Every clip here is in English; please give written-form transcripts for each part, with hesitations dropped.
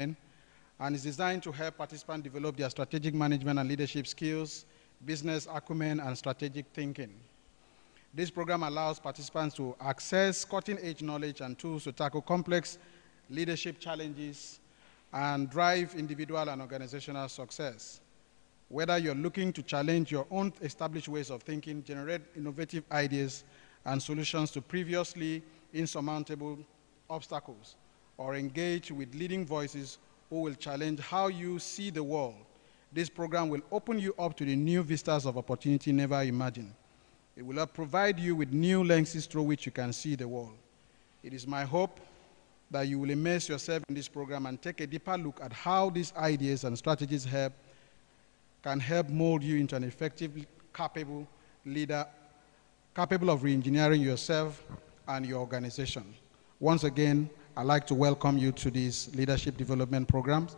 and is designed to help participants develop their strategic management and leadership skills, business acumen, and strategic thinking. This program allows participants to access cutting-edge knowledge and tools to tackle complex leadership challenges and drive individual and organizational success. Whether you're looking to challenge your own established ways of thinking, generate innovative ideas and solutions to previously insurmountable obstacles, or engage with leading voices who will challenge how you see the world, this program will open you up to the new vistas of opportunity never imagined. It will provide you with new lenses through which you can see the world. It is my hope that you will immerse yourself in this program and take a deeper look at how these ideas and strategies can help mold you into an effective, capable leader, capable of re-engineering yourself and your organization. Once again, I'd like to welcome you to this leadership development program.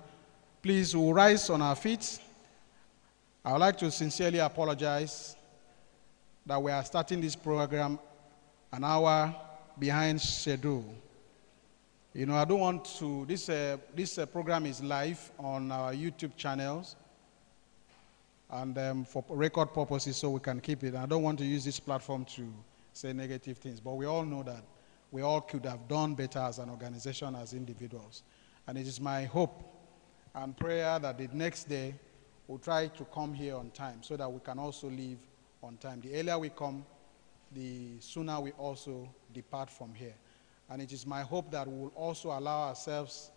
Please, we'll rise on our feet. I would like to sincerely apologize that we are starting this program an hour behind schedule. You know, I don't want to, this program is live on our YouTube channels and for record purposes so we can keep it. I don't want to use this platform to say negative things, but we all know that we all could have done better as an organization, as individuals. And it is my hope and prayer that the next day we'll try to come here on time so that we can also leave on time. The earlier we come, the sooner we also depart from here. And it is my hope that we will also allow ourselves,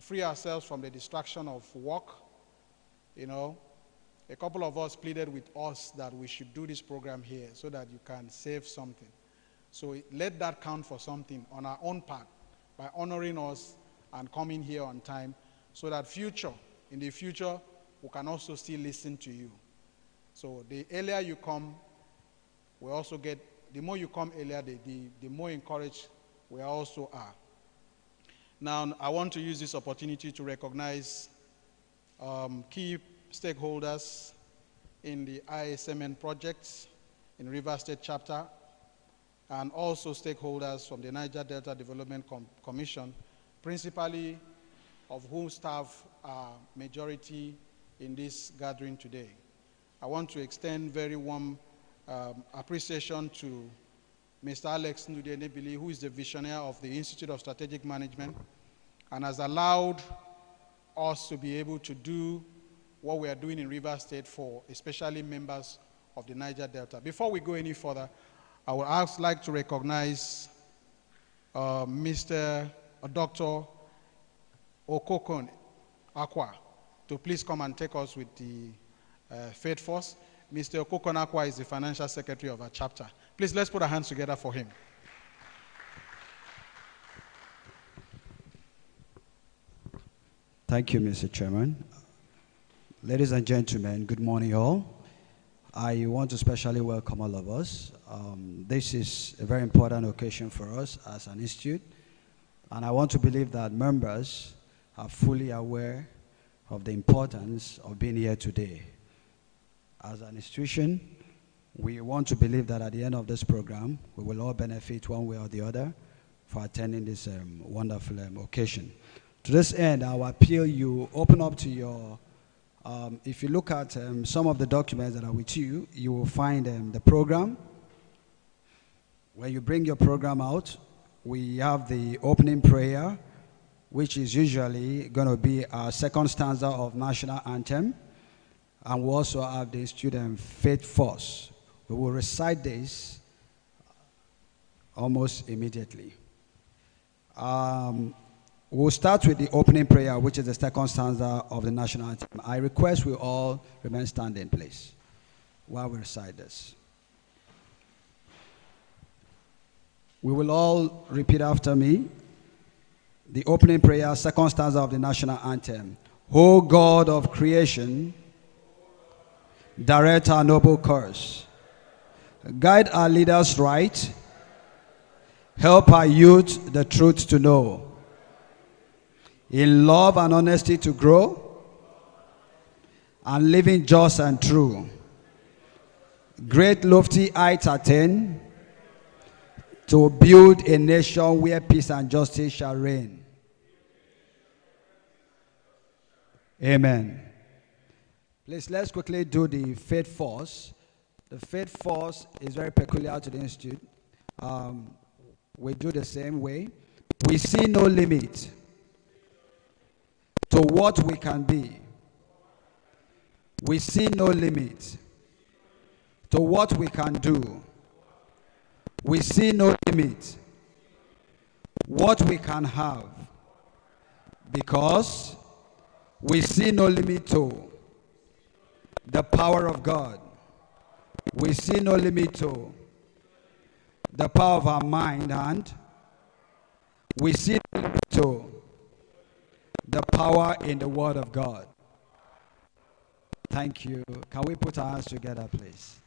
free ourselves from the distraction of work. You know, a couple of us pleaded with us that we should do this program here so that you can save something. So let that count for something on our own part by honoring us and coming here on time so that in the future, we can also still listen to you. So the earlier you come, we also get, the more you come earlier, the more encouraged we also are. Now, I want to use this opportunity to recognize key stakeholders in the ISMN projects in Rivers State chapter, and also stakeholders from the Niger Delta Development Commission, principally of whom staff are majority in this gathering today. I want to extend very warm appreciation to Mr. Alex Ndudienebili, who is the visionary of the Institute of Strategic Management and has allowed us to be able to do what we are doing in Rivers State for especially members of the Niger Delta. Before we go any further, I would like to recognize Mr. Dr. Okokon Akwa to please come and take us with the Faith Force. Mr. Okokon Akwa is the Financial Secretary of our chapter. Please, let's put our hands together for him. Thank you, Mr. Chairman. Ladies and gentlemen, good morning all. I want to especially welcome all of us. This is a very important occasion for us as an institute, and I want to believe that members are fully aware of the importance of being here today. As an institution, we want to believe that at the end of this program, we will all benefit one way or the other for attending this wonderful occasion. To this end, I will appeal you open up to your, if you look at some of the documents that are with you, you will find the program. When you bring your program out, we have the opening prayer, which is usually going to be our second stanza of national anthem. And we also have the student Faith Force. We will recite this almost immediately. We'll start with the opening prayer, which is the second stanza of the national anthem. I request we all remain standing, please, while we recite this. We will all repeat after me. The opening prayer, second stanza of the national anthem. O God of creation, direct our noble course. Guide our leaders right. Help our youth the truth to know. In love and honesty to grow. And living just and true. Great lofty heights attain. To build a nation where peace and justice shall reign. Amen. Please, let's quickly do the faith force. The faith force is very peculiar to the Institute. We do the same way. We see no limit to what we can be. We see no limit to what we can do. We see no limit what we can have, because we see no limit to the power of God. We see no limit to the power of our mind, and we see no limit to the power in the Word of God. Thank you. Can we put our hands together, please?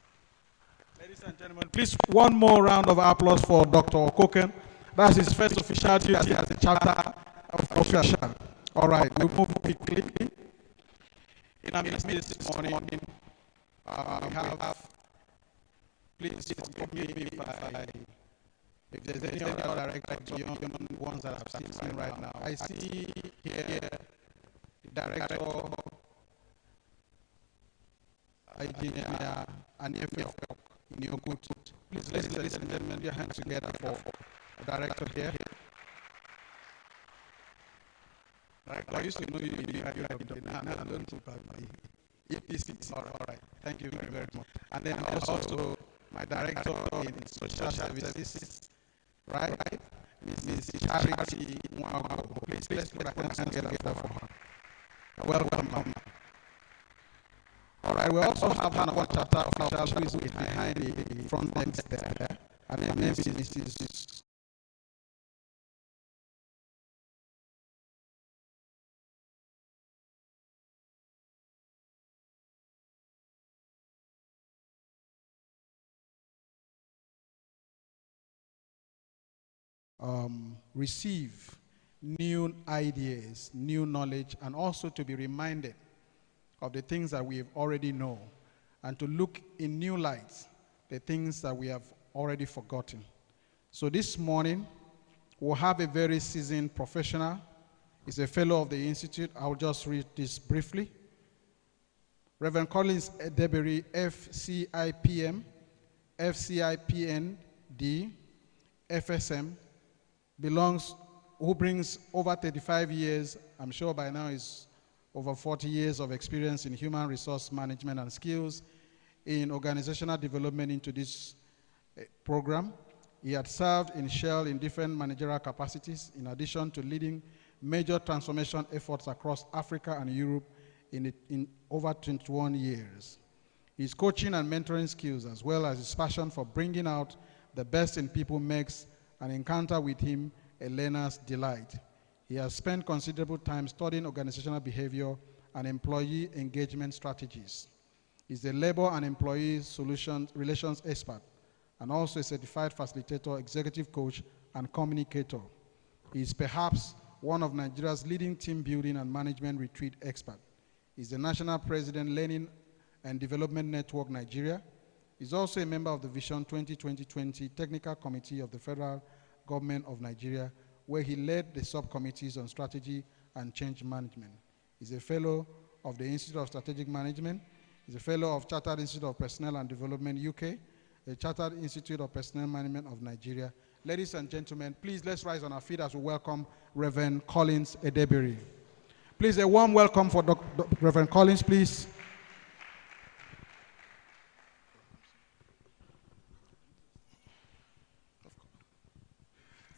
Ladies and gentlemen, please one more round of applause for Dr. Okoken. That's his first official duty as a chapter official. All right, we move quickly. In our midst this morning, we have, please forgive me if there's any other director beyond the ones that I've seen right now. I see here the director, engineer, and FF in your good. Please, ladies and gentlemen, put your hands together for the director here. I used to know you in the now I don't know about my EPC. All right, thank you very, very much. And then also my director in social services, right? Mrs. Charity Mwago. Please put your hands together for her. Welcome, Mama. All right, we also have another chapter official who is behind the front desk there. And her name is Mrs. Receive new ideas, new knowledge, and also to be reminded of the things that we already know, and to look in new lights the things that we have already forgotten. So this morning, we'll have a very seasoned professional. He's a fellow of the Institute. I'll just read this briefly. Reverend Collins Edebiri, FCIPM, FCIPND, FSM, who brings over 35 years, I'm sure by now is over 40 years of experience in human resource management and skills in organizational development into this program. He had served in Shell in different managerial capacities, in addition to leading major transformation efforts across Africa and Europe in over 21 years. His coaching and mentoring skills, as well as his passion for bringing out the best in people, makes an encounter with him a learner's delight. He has spent considerable time studying organizational behavior and employee engagement strategies. He's a labor and employee relations expert, and also a certified facilitator, executive coach, and communicator. He is perhaps one of Nigeria's leading team building and management retreat experts. He's the national president, Learning and Development Network Nigeria. He's also a member of the Vision 2020 Technical Committee of the Federal Government of Nigeria, where he led the subcommittees on strategy and change management. He's a fellow of the Institute of Strategic Management. He's a fellow of Chartered Institute of Personnel and Development UK, the Chartered Institute of Personnel Management of Nigeria. Ladies and gentlemen, please let's rise on our feet as we welcome Reverend Collins Edebiri. Please, a warm welcome for Reverend Collins, please.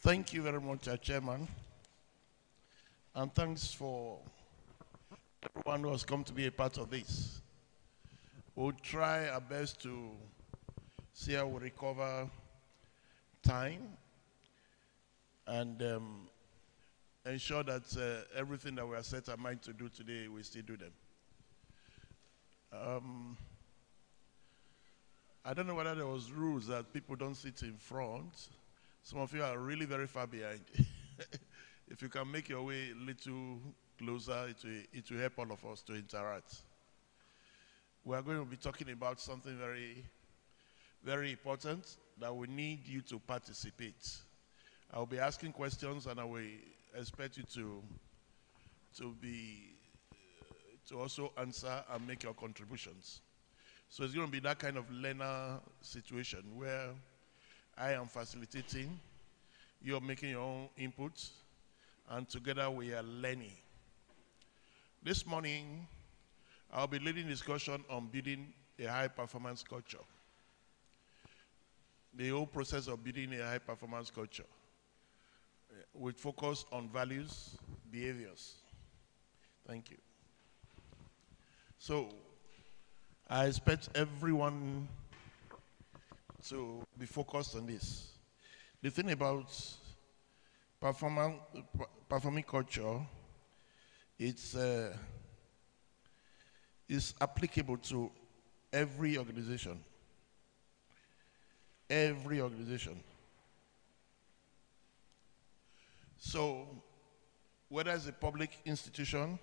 Thank you very much, Chairman. And thanks for everyone who has come to be a part of this. We'll try our best to see how we recover time and ensure that everything that we are set our mind to do today, we still do them. I don't know whether there was rules that people don't sit in front. Some of you are really very far behind. If you can make your way a little closer, it will help all of us to interact. We are going to be talking about something very, very important that we need you to participate. I'll be asking questions and I will expect you to be to also answer and make your contributions. So it's going to be that kind of learner situation where I am facilitating, you're making your own inputs, and together we are learning. This morning, I'll be leading discussion on building a high-performance culture. The whole process of building a high-performance culture with focus on values, behaviors. Thank you. So, I expect everyone to be focused on this. The thing about performing culture, it's applicable to every organization. Every organization. So, whether it's a public institution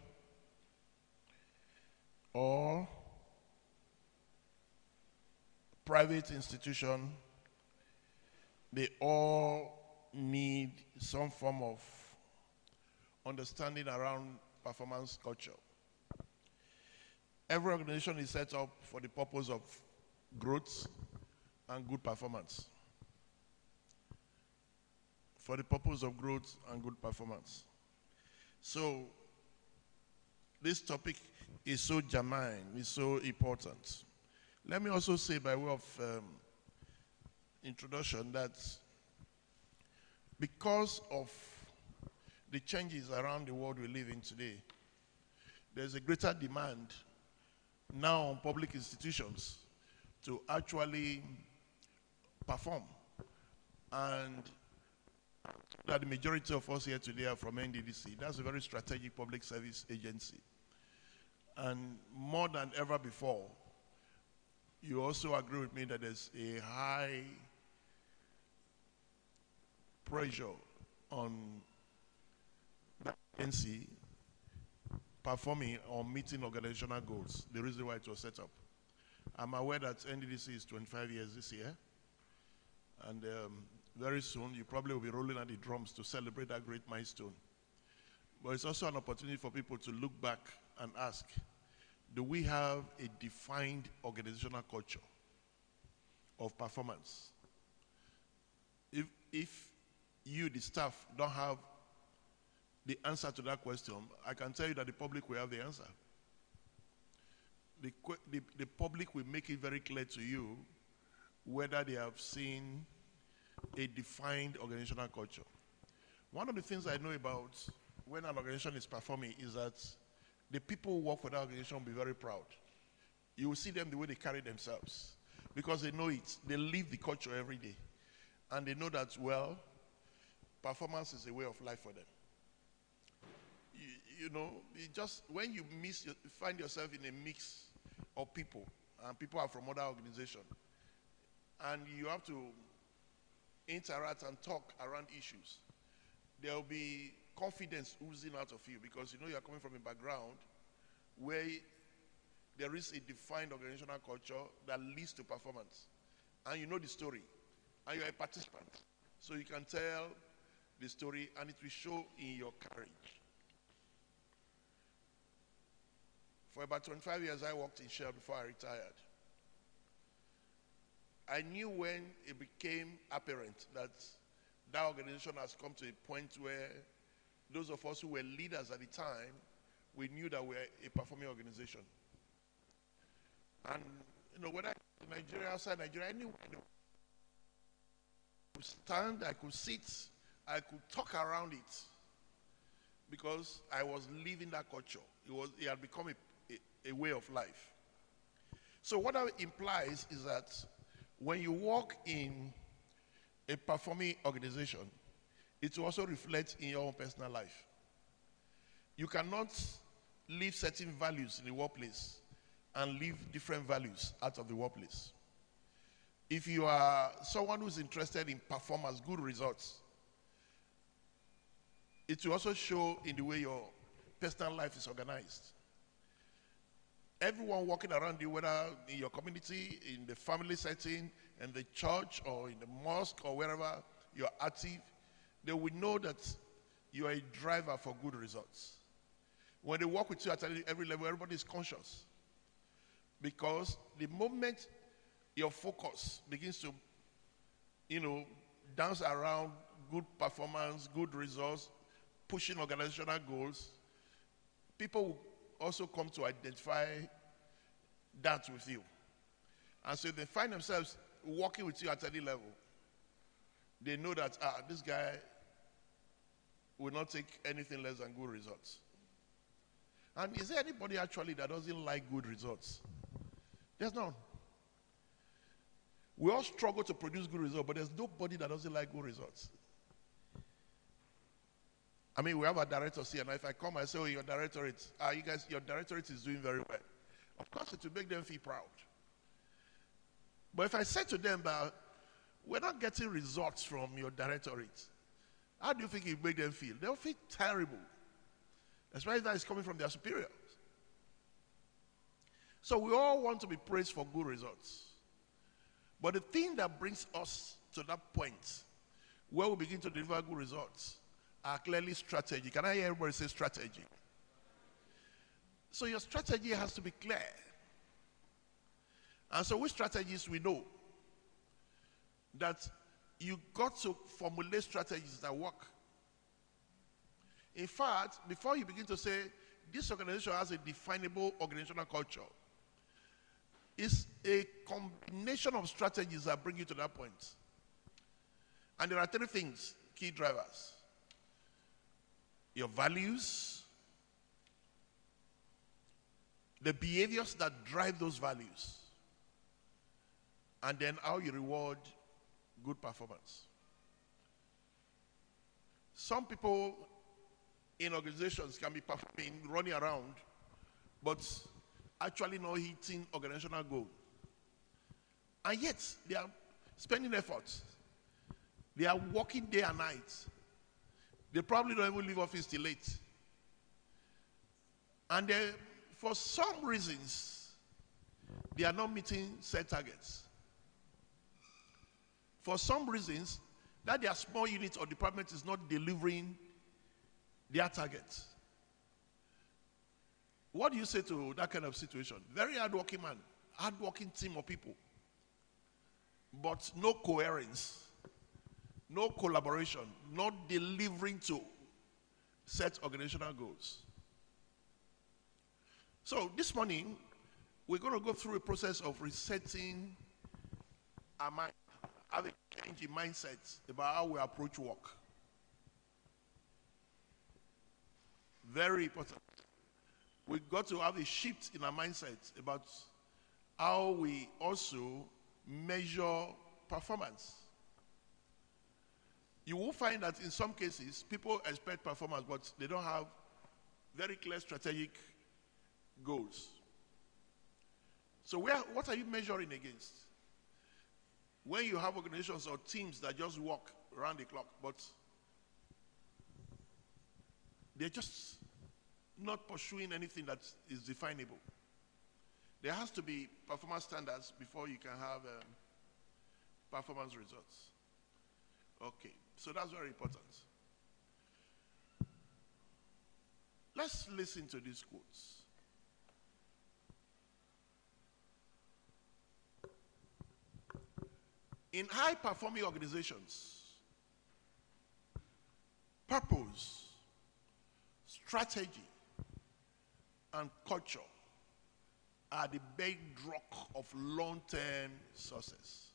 or private institution, they all need some form of understanding around performance culture. Every organization is set up for the purpose of growth and good performance. For the purpose of growth and good performance. So, this topic is so germane, is so important. Let me also say by way of introduction that because of the changes around the world we live in today, there's a greater demand now on public institutions to actually perform. And that the majority of us here today are from NDDC. That's a very strategic public service agency. And more than ever before, you also agree with me that there's a high pressure on that agency performing or meeting organizational goals, the reason why it was set up. I'm aware that NDDC is 25 years this year, and very soon you probably will be rolling out the drums to celebrate that great milestone. But it's also an opportunity for people to look back and ask, do we have a defined organizational culture of performance? If you, the staff, don't have the answer to that question, I can tell you that the public will have the answer. The public will make it very clear to you whether they have seen a defined organizational culture. One of the things I know about when an organization is performing is that the people who work for that organization will be very proud. You will see them the way they carry themselves because they know it. They live the culture every day. And they know that, well, performance is a way of life for them. You know, just when you find yourself in a mix of people, and people are from other organizations, and you have to interact and talk around issues, there will be confidence oozing out of you because you know you're coming from a background where there is a defined organizational culture that leads to performance. And you know the story, and you're a participant. So you can tell the story, and it will show in your courage. For about 25 years, I worked in Shell before I retired. I knew when it became apparent that that organization has come to a point where those of us who were leaders at the time, we knew that we were a performing organization. And, you know, whether in Nigeria, outside Nigeria, anywhere, I could stand, I could sit, I could talk around it because I was living that culture. It had become a way of life. So what that implies is that when you work in a performing organization, it will also reflect in your own personal life. You cannot live certain values in the workplace and live different values out of the workplace. If you are someone who's interested in performance, good results, it will also show in the way your personal life is organized. Everyone walking around you, whether in your community, in the family setting, in the church, or in the mosque, or wherever you're active, they will know that you are a driver for good results. When they work with you at every level, everybody is conscious. Because the moment your focus begins to, dance around good performance, good results, pushing organizational goals, people will also come to identify that with you. And so they find themselves working with you at any level. They know that, this guy will not take anything less than good results. And is there anybody actually that doesn't like good results? There's none. We all struggle to produce good results, but there's nobody that doesn't like good results. I mean, we have a director here, and if I come and say, oh, your directorate, your directorate is doing very well. Of course, it will make them feel proud. But if I say to them that we're not getting results from your directorate, how do you think it will make them feel? They'll feel terrible. Especially that is coming from their superiors. So we all want to be praised for good results. But the thing that brings us to that point where we begin to deliver good results are clearly strategy. Can I hear everybody say strategy? So your strategy has to be clear. And so with strategies we know that you got to formulate strategies that work. In fact, before you begin to say, this organization has a definable organizational culture, it's a combination of strategies that bring you to that point. And there are three things, key drivers. Your values, the behaviors that drive those values, and then how you reward good performance. Some people in organizations can be performing, running around, but actually not hitting organizational goal. And yet, they are spending efforts. They are working day and night. They probably don't even leave office till late. And they, for some reasons, they are not meeting set targets. For some reasons, that their small unit or department is not delivering their targets. What do you say to that kind of situation? Very hardworking man, hardworking team of people, but no coherence, no collaboration, not delivering to set organizational goals. So this morning, we're going to go through a process of resetting our mind, have a change in mindset about how we approach work. Very important. We've got to have a shift in our mindset about how we also measure performance. You will find that in some cases, people expect performance, but they don't have very clear strategic goals. So what are you measuring against? When you have organizations or teams that just work around the clock, but they're just not pursuing anything that is definable. There has to be performance standards before you can have performance results. Okay, so that's very important. Let's listen to these quotes. In high-performing organizations, purpose, strategy, and culture are the bedrock of long-term success.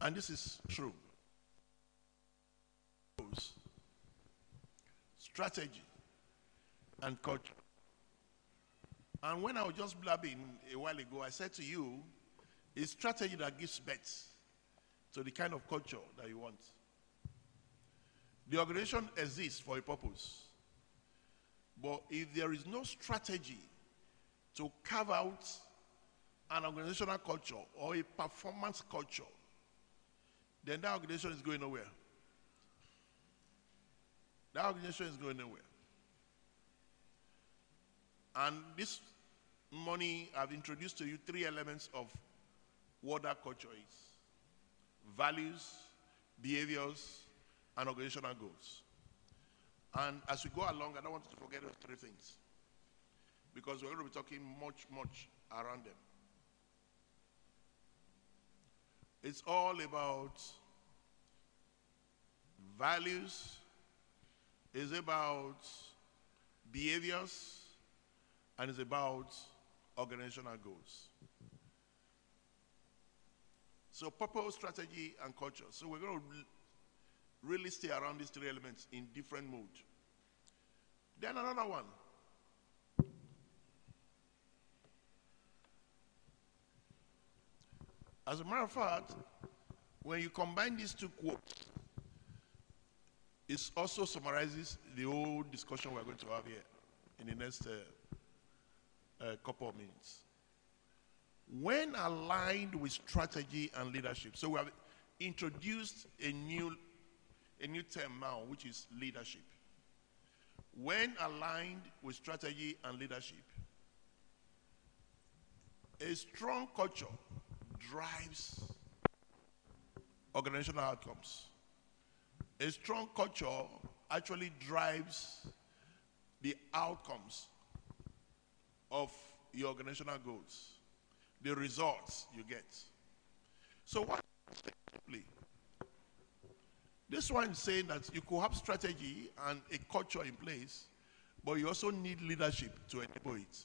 And this is true. Purpose, strategy, and culture. And when I was just blabbing a while ago, I said to you, it's strategy that gives birth to the kind of culture that you want. The organization exists for a purpose. But if there is no strategy to carve out an organizational culture or a performance culture, then that organization is going nowhere. That organization is going nowhere. And this morning, I've introduced to you three elements of what that culture is: values, behaviors, and organizational goals. And as we go along, I don't want you to forget those three things, because we're going to be talking much around them. It's all about values, it's about behaviors, and it's about organizational goals. So purpose, strategy, and culture. So we're going to really stay around these three elements in different mood. Then another one. As a matter of fact, when you combine these two quotes, it also summarizes the whole discussion we're going to have here in the next couple of minutes. When aligned with strategy and leadership, so we have introduced a new term now, which is leadership. When aligned with strategy and leadership, a strong culture drives organizational outcomes. A strong culture actually drives the outcomes of your organizational goals, the results you get. So what simply, this one is saying that you could have strategy and a culture in place, but you also need leadership to enable it.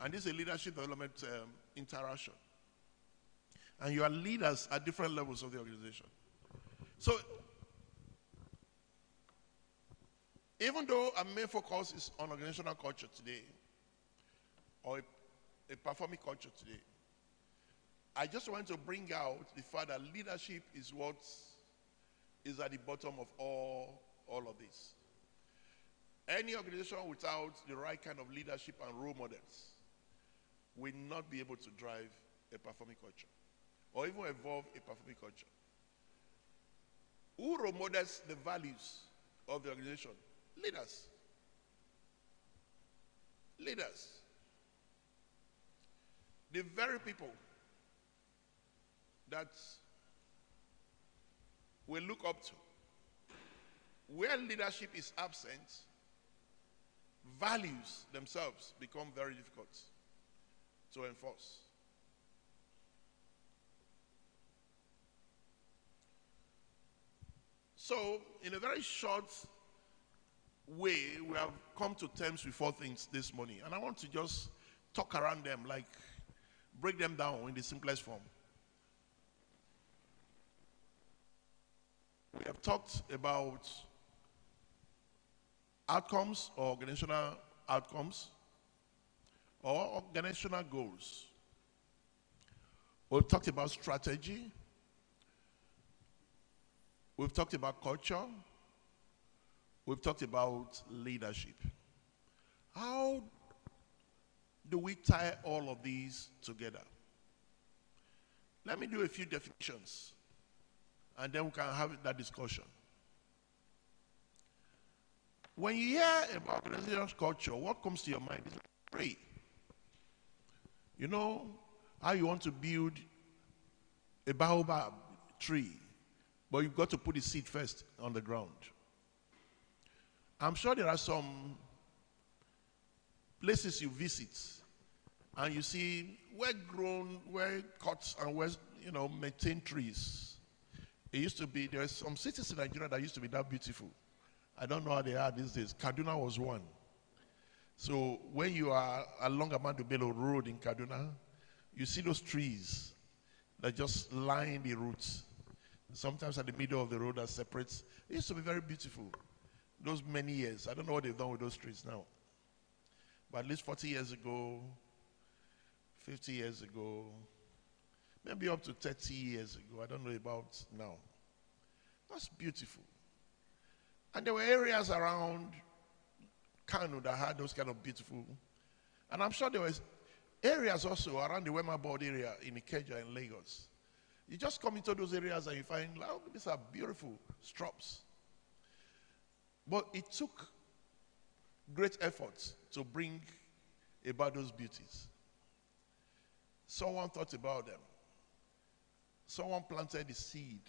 And this is a leadership development interaction. And you are leaders at different levels of the organization. So, even though our main focus is on organizational culture today, or a performing culture today, I just want to bring out the fact that leadership is what is at the bottom of all of this. Any organization without the right kind of leadership and role models will not be able to drive a performing culture or even evolve a performing culture. Who role models the values of the organization? Leaders. Leaders. The very people that we look up to. Where leadership is absent, values themselves become very difficult to enforce. So, in a very short way, we have come to terms with 4 things this morning, and I want to just talk around them, like break them down in the simplest form. We have talked about outcomes or organizational outcomes or organizational goals. We've talked about strategy. We've talked about culture. We've talked about leadership. How do we tie all of these together? Let me do a few definitions, and then we can have that discussion. When you hear about organizational culture, what comes to your mind is pray. You know how you want to build a baobab tree, but you've got to put the seed first on the ground. I'm sure there are some places you visit and you see well-grown, well-cut, and maintained trees. It used to be, there's some cities in Nigeria that used to be that beautiful. I don't know how they are these days. Kaduna was one. So when you are along Ahmadu Bello Road in Kaduna, you see those trees that just line the roots. Sometimes at the middle of the road that separates. It used to be very beautiful those many years. I don't know what they've done with those trees now. But at least 40 years ago, 50 years ago, maybe up to 30 years ago, I don't know about now. That's beautiful. And there were areas around Kano that had those kind of beautiful, and I'm sure there was areas also around the Wema Board area in Ikeja in Lagos. You just come into those areas and you find, oh, these are beautiful shrubs. But it took great efforts to bring about those beauties. Someone thought about them. Someone planted the seed.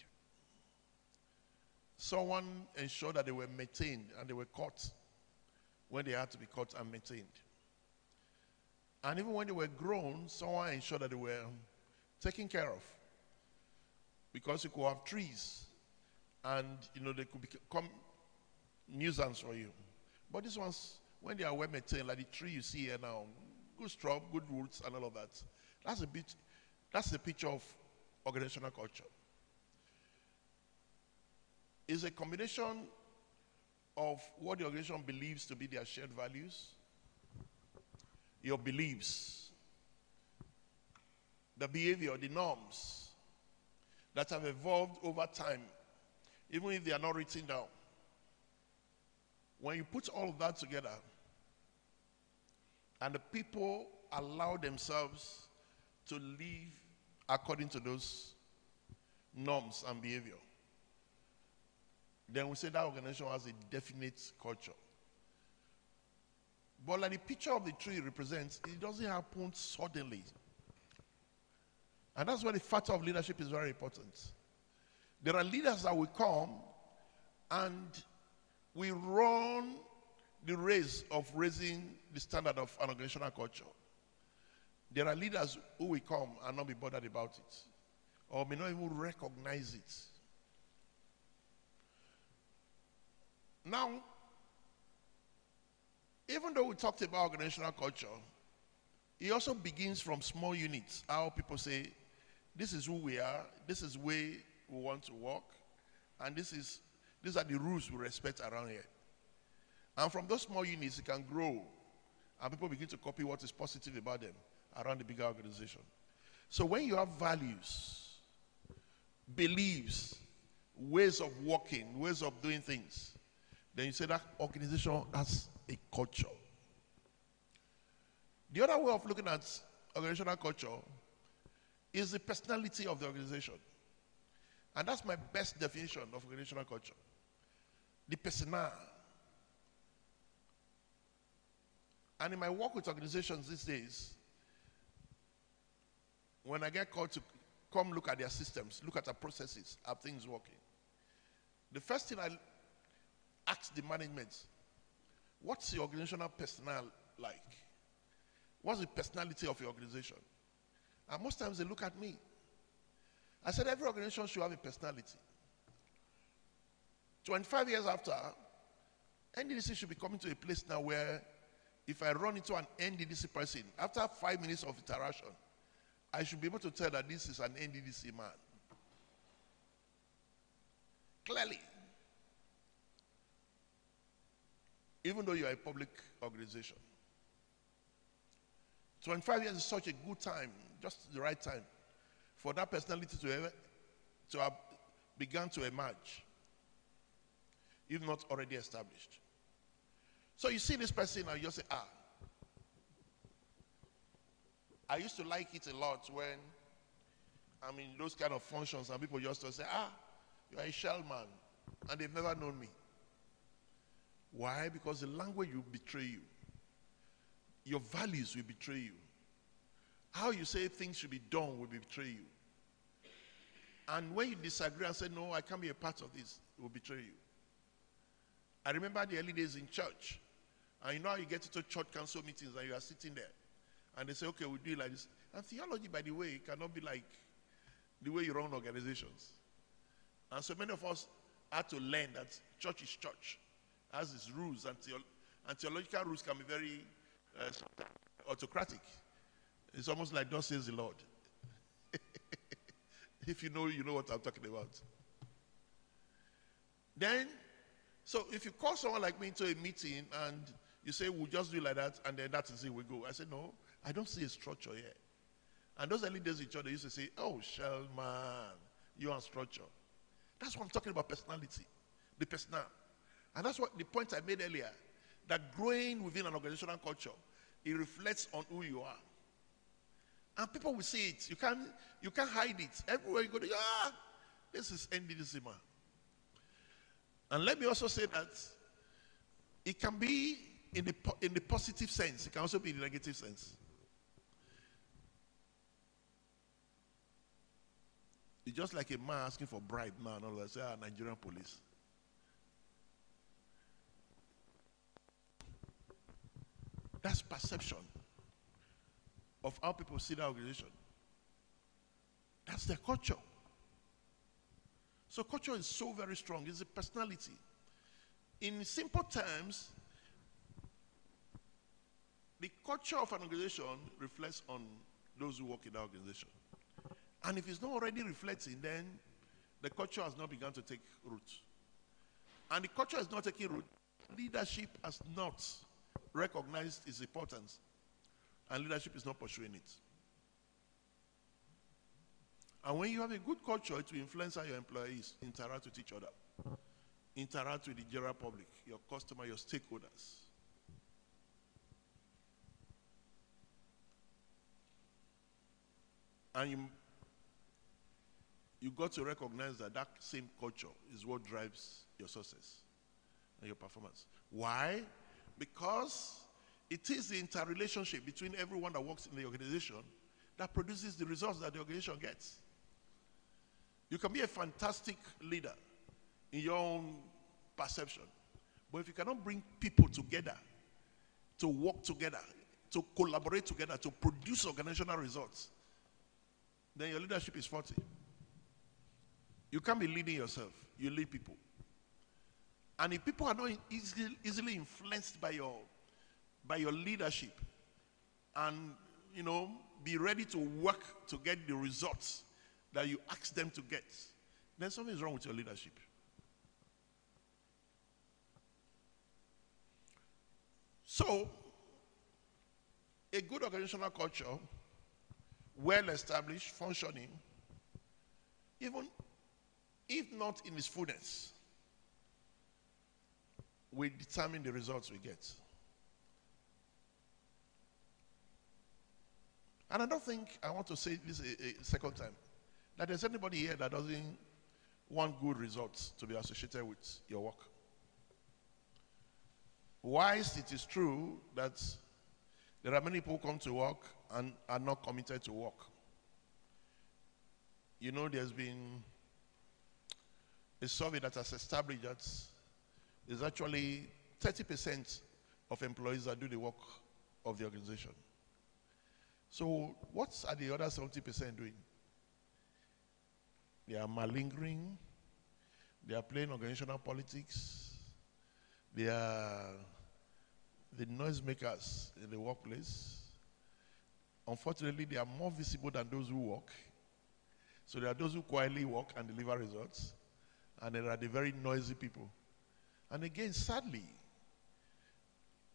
someone ensured that they were maintained and they were caught when they had to be caught and maintained. And even when they were grown, someone ensured that they were taken care of. Because you could have trees and they could become nuisance for you. But these ones, when they are well maintained, like the tree you see here now, good straw, good roots, and all of that. That's a picture of organizational culture. It's a combination of what the organization believes to be their shared values, your beliefs, the behavior, the norms that have evolved over time, even if they are not written down. When you put all of that together, and the people allow themselves to live according to those norms and behavior, then we say that organization has a definite culture. But like the picture of the tree represents, it doesn't happen suddenly. And that's why the factor of leadership is very important. There are leaders that will come and we run the race of raising the standard of an organizational culture. There are leaders who will come and not be bothered about it, or may not even recognize it. Now, even though we talked about organizational culture, it also begins from small units. How people say, this is who we are, this is where we want to work, and these are the rules we respect around here. And from those small units, it can grow, and people begin to copy what is positive about them around the bigger organization. So when you have values, beliefs, ways of working, ways of doing things, then you say that organization has a culture. The other way of looking at organizational culture is the personality of the organization. And that's my best definition of organizational culture. The persona. And in my work with organizations these days, when I get called to come look at their systems, look at their processes, are things working? The first thing I ask the management, what's the organizational personnel like? What's the personality of your organization? And most times they look at me. I said every organization should have a personality. 25 years after, NDDC should be coming to a place now where if I run into an NDDC person, after 5 minutes of interaction, I should be able to tell that this is an NDDC man. Clearly. Even though you are a public organization. 25 years is such a good time, just the right time, for that personality to have begun to emerge, if not already established. So you see this person and you say, I used to like it a lot when I'm in those kind of functions and people just say, you're a shell man, and they've never known me. Why? Because the language will betray you. Your values will betray you. How you say things should be done will betray you. And when you disagree and say, no, I can't be a part of this, it will betray you. I remember the early days in church. And you know how you get into church council meetings and you are sitting there. And they say, okay, we'll do it like this. And theology, by the way, cannot be like the way you run organizations. And so many of us had to learn that church is church. Has its rules, and theological rules can be very autocratic. It's almost like thus says the Lord. If you know what I'm talking about. Then, so if you call someone like me into a meeting and you say, we'll just do it like that, and then that is it, we go. I said, no, I don't see a structure here. And those early days in church, they used to say, oh, Shellman, you are structure. That's what I'm talking about, personality, the personnel. And that's what the point I made earlier, that growing within an organizational culture, it reflects on who you are. And people will see it. You can't hide it. Everywhere you go, this is NDDC man. And let me also say that it can be in the positive sense. It can also be in the negative sense. It's just like a man asking for bribe now and all that. Say, Nigerian police. perception of how people see the organization. That's their culture. So culture is so very strong. It's a personality. In simple terms, the culture of an organization reflects on those who work in that organization. And if it's not already reflecting, then the culture has not begun to take root. And the culture is not taking root. Leadership has not recognized its importance. And leadership is not pursuing it. And when you have a good culture, it will influence how your employees interact with each other, interact with the general public, your customer, your stakeholders. And you got to recognize that that same culture is what drives your success and your performance. Why? Because it is the interrelationship between everyone that works in the organization that produces the results that the organization gets. You can be a fantastic leader in your own perception, but if you cannot bring people together to work together, to collaborate together, to produce organizational results, then your leadership is faulty. You can't be leading yourself. You lead people. And if people are not easily influenced by your leadership and, be ready to work to get the results that you ask them to get, then something is wrong with your leadership. So, a good organizational culture, well established, functioning, even if not in its fullness, will determine the results we get. And I don't think I want to say this a second time, that there's anybody here that doesn't want good results to be associated with your work. Whilst it is true that there are many people who come to work and are not committed to work. There's been a survey that has established that there's actually 30% of employees that do the work of the organization. So what are the other 70% doing? They are malingering, they are playing organizational politics, they are the noisemakers in the workplace. Unfortunately, they are more visible than those who work. So there are those who quietly work and deliver results, and there are the very noisy people. And again, sadly,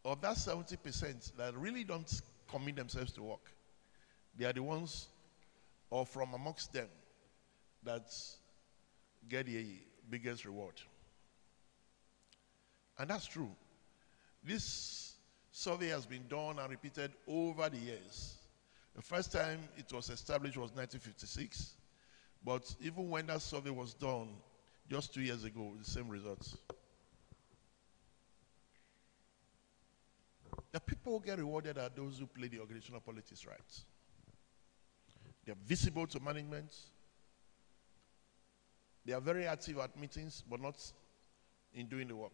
of that 70% that really don't commit themselves to work, they are the ones, or from amongst them, that get the biggest reward. And that's true. This survey has been done and repeated over the years. The first time it was established was 1956, but even when that survey was done just 2 years ago, the same results. The people who get rewarded are those who play the organizational politics right. They are visible to management. They are very active at meetings, but not in doing the work.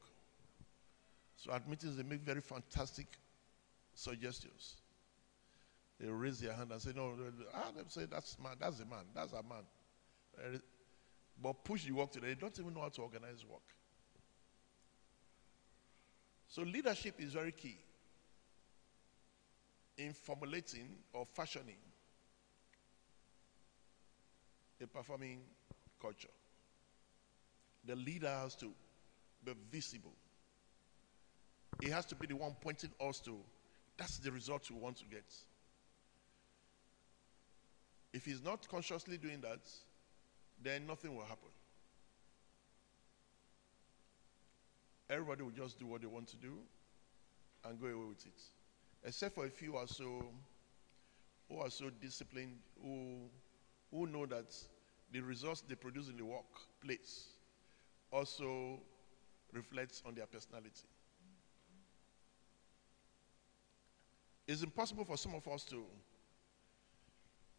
So at meetings, they make very fantastic suggestions. They raise their hand and say, no, they say, that's man, that's a man, that's a man. But push the work today, they don't even know how to organize work. So leadership is very key in formulating or fashioning a performing culture. The leader has to be visible. He has to be the one pointing us to, that's the result we want to get. If he's not consciously doing that, then nothing will happen. Everybody will just do what they want to do and go away with it. Except for a few who are so disciplined, who know that the results they produce in the workplace also reflects on their personality. It's impossible for some of us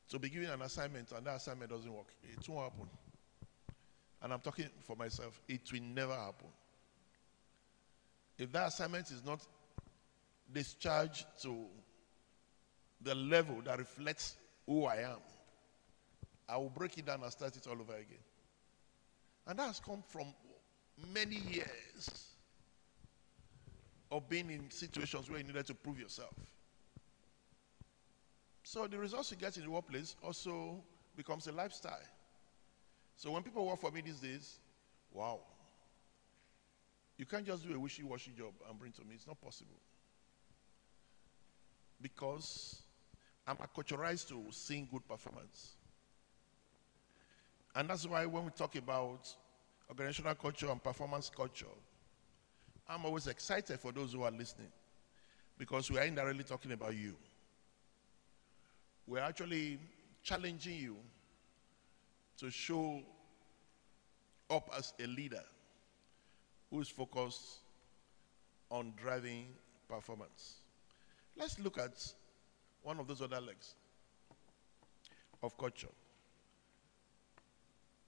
to be given an assignment and that assignment doesn't work. It won't happen. And I'm talking for myself. It will never happen. If that assignment is not discharged to the level that reflects who I am, I will break it down and start it all over again. And that has come from many years of being in situations where you needed to prove yourself. So the results you get in the workplace also becomes a lifestyle. So when people work for me these days, wow, you can't just do a wishy-washy job and bring to me. It's not possible. Because I'm acculturized to seeing good performance. And that's why when we talk about organizational culture and performance culture, I'm always excited for those who are listening, because we are indirectly talking about you. We're actually challenging you to show up as a leader who is focused on driving performance. Let's look at one of those other legs of culture.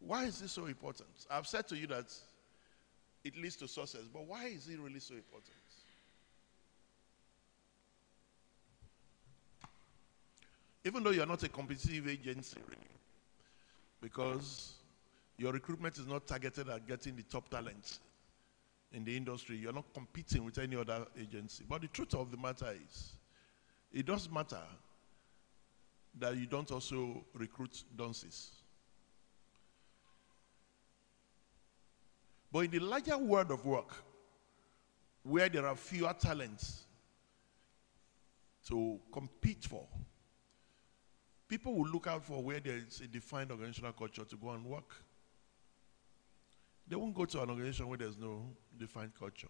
Why is this so important? I've said to you that it leads to success, but why is it really so important? Even though you're not a competitive agency, really, because your recruitment is not targeted at getting the top talent in the industry, you're not competing with any other agency. But the truth of the matter is, it does matter that you don't also recruit dunces. But in the larger world of work, where there are fewer talents to compete for, people will look out for where there is a defined organizational culture to go and work. They won't go to an organization where there's no defined culture.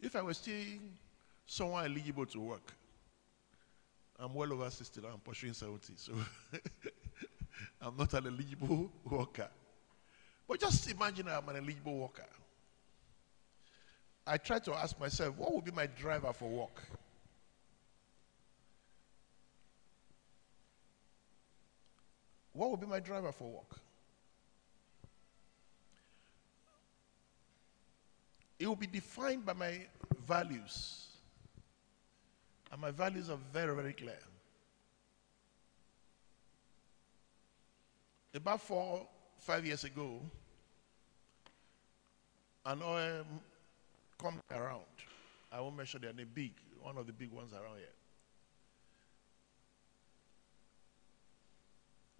If I was still someone eligible to work, I'm well over 60 now, I'm pursuing 70, so I'm not an eligible worker. But just imagine I'm an eligible worker. I try to ask myself, what would be my driver for work? What would be my driver for work? It will be defined by my values. And my values are very, very clear. About 4-5 years ago, an OM come around. I won't mention their name, big, one of the big ones around here.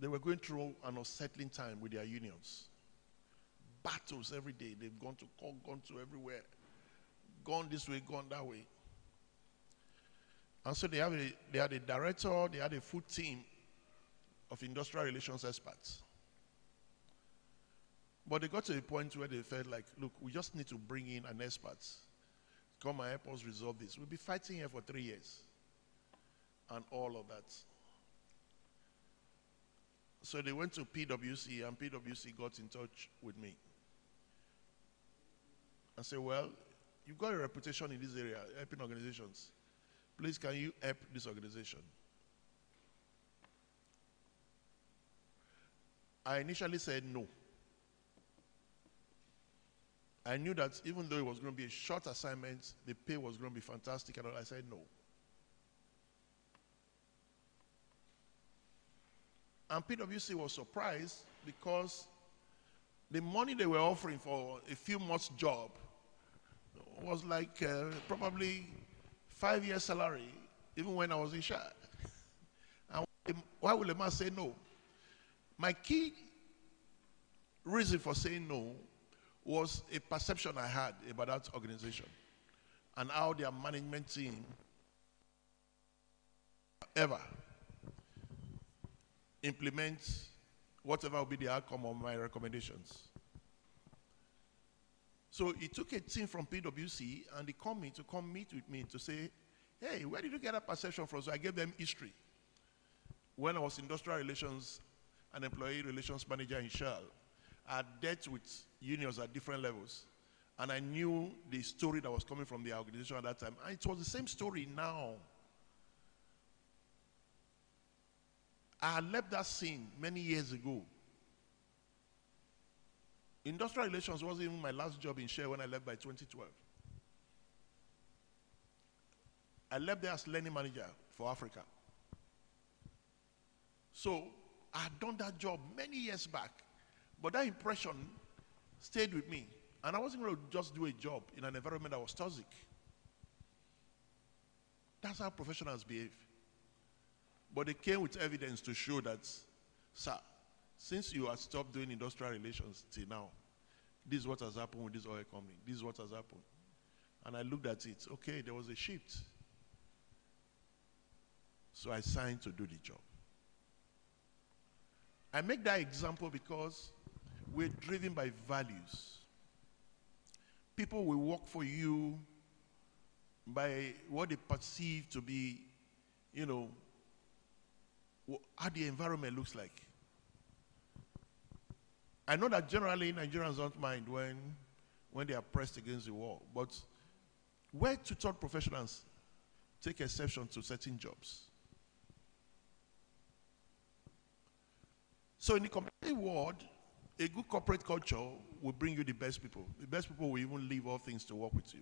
They were going through an unsettling time with their unions. Battles every day. They've gone to court, gone to everywhere. Gone this way, gone that way. And so they had a director, they had a full team of industrial relations experts. But they got to a point where they felt like, look, we just need to bring in an expert. Come and help us resolve this. We'll be fighting here for 3 years. And all of that. So they went to PwC, and PwC got in touch with me. And said, well, you've got a reputation in this area, helping organizations. Please, can you help this organization? I initially said no. I knew that even though it was going to be a short assignment, the pay was going to be fantastic, and I said no. And PwC was surprised because the money they were offering for a few months' job was like probably 5 years' salary, even when I was in charge. And why would a man say no? My key reason for saying no was a perception I had about that organization and how their management team ever implement whatever will be the outcome of my recommendations. So it took a team from PwC, and they called me to come meet with me to say, hey, where did you get that perception from? So I gave them history. When I was industrial relations and employee relations manager in Shell, I dealt with unions at different levels. And I knew the story that was coming from the organization at that time. And it was the same story now. I had left that scene many years ago. Industrial relations wasn't even my last job in Shell when I left by 2012. I left there as learning manager for Africa. So I had done that job many years back, but that impression stayed with me. And I wasn't going to just do a job in an environment that was toxic. That's how professionals behave. But they came with evidence to show that, sir, since you have stopped doing industrial relations till now, this is what has happened with this oil company. This is what has happened. And I looked at it. Okay, there was a shift. So I signed to do the job. I make that example because we're driven by values. People will work for you by what they perceive to be, you know, how the environment looks like. I know that generally Nigerians don't mind when they are pressed against the wall, but where tutored professionals take exception to certain jobs. So in the competitive world, a good corporate culture will bring you the best people. The best people will even leave all things to work with you.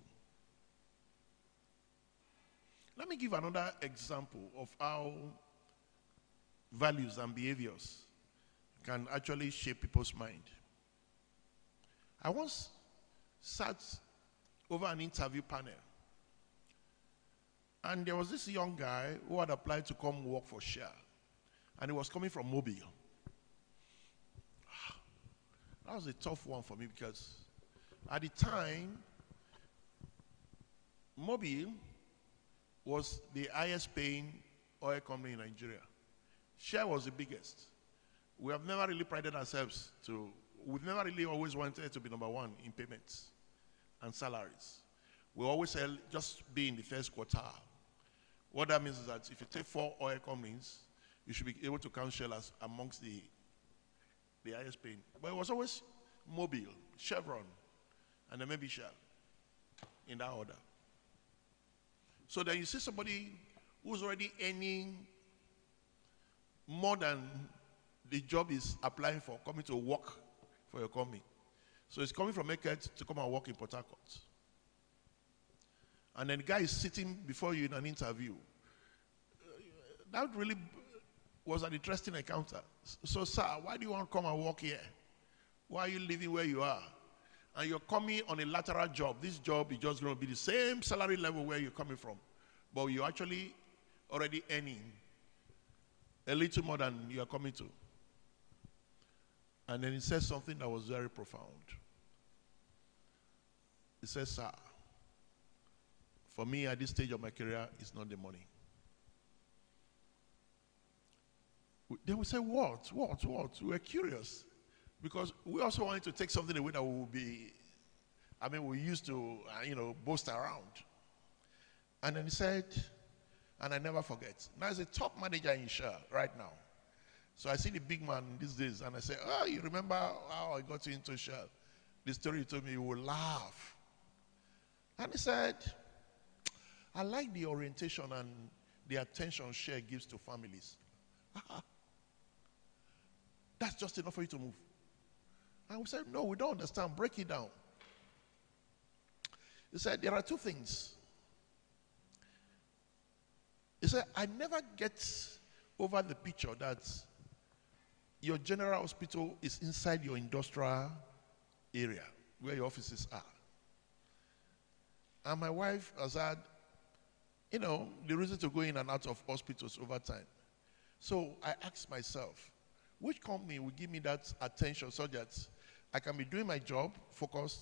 Let me give another example of how values and behaviors can actually shape people's mind. I once sat over an interview panel, and there was this young guy who had applied to come work for Shell, and he was coming from Mobile. That was a tough one for me because at the time, Mobile was the highest paying oil company in Nigeria. Shell was the biggest. We have never really prided ourselves we've never really always wanted to be number one in payments and salaries. We always say just be in the first quartile. What that means is that if you take 4 oil companies, you should be able to count Shell as amongst the highest paying. But it was always Mobile, Chevron, and then maybe Shell, in that order. So then you see somebody who's already earning more than the job is applying for, coming to work for your company. So he's coming from Eket to come and work in Port Harcourt. And then the guy is sitting before you in an interview. That really was an interesting encounter. So, sir, why do you want to come and work here? Why are you living where you are? And you're coming on a lateral job. This job is just going to be the same salary level where you're coming from. But you're actually already earning a little more than you are coming to. And then he said something that was very profound. He said, sir, for me at this stage of my career, it's not the money. They would say, what? We're curious. Because we also wanted to take something away that will be, we used to, boast around. And then he said, and I never forget, now he's a top manager in Shell right now. So I see the big man these days, and I say, oh, you remember how I got into Shell? The story he told me, you will laugh. And he said, I like the orientation and the attention Shell gives to families. That's just enough for you to move. And we said, no, we don't understand. Break it down. He said, there are 2 things. He said, I never get over the picture that your general hospital is inside your industrial area where your offices are. And my wife has had, the reason to go in and out of hospitals over time. So I asked myself, which company will give me that attention so that I can be doing my job, focused.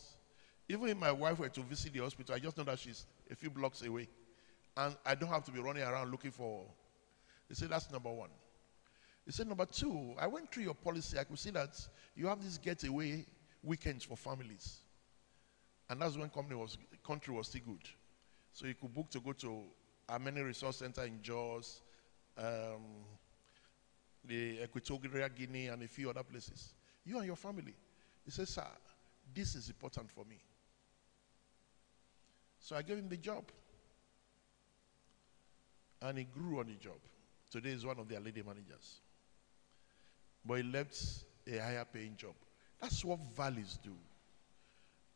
Even if my wife were to visit the hospital, I just know that she's a few blocks away. And I don't have to be running around looking for. He said, that's number 1. He said, number 2, I went through your policy. I could see that you have these getaway weekends for families. And that's when country was still good. So you could book to go to Ameni Resource Center in Jos, the Equatorial Guinea, and a few other places. You and your family. He said, sir, this is important for me. So I gave him the job. And he grew on the job. Today he's one of their lady managers. But he left a higher paying job. That's what values do.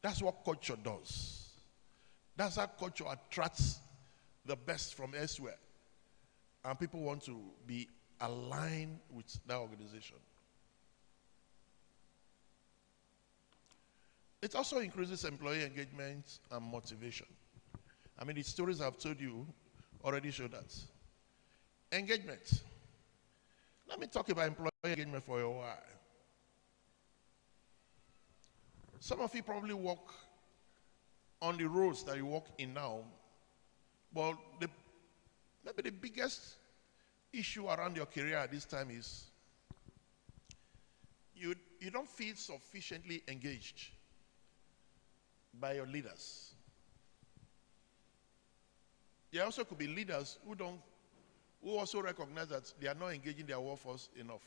That's what culture does. That's how culture attracts the best from elsewhere. And people want to be aligned with that organization. It also increases employee engagement and motivation. I mean, the stories I've told you already show that. Engagement. Let me talk about employee engagement for a while. Some of you probably work on the roads that you work in now, but maybe the biggest issue around your career at this time is you don't feel sufficiently engaged by your leaders. There also could be leaders who also recognize that they are not engaging their workforce enough.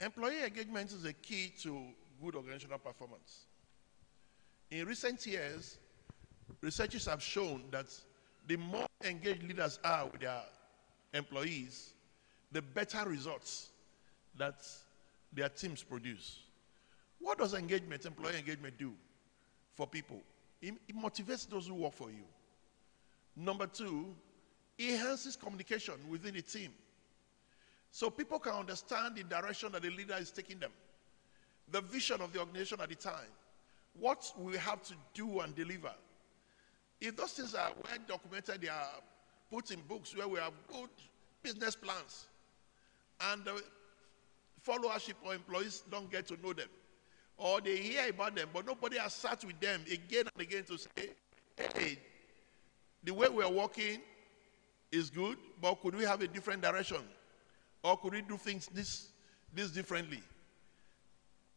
Employee engagement is a key to good organizational performance. In recent years, researchers have shown that the more engaged leaders are with their employees, the better results that their teams produce. What does employee engagement do for people? It motivates those who work for you. Number two, it enhances communication within the team. So people can understand the direction that the leader is taking them, the vision of the organization at the time, what we have to do and deliver. If those things are well documented, they are put in books where we have good business plans, and the followership or employees don't get to know them, or they hear about them, but nobody has sat with them again and again to say, hey, the way we are working is good, but could we have a different direction? Or could we do things this differently?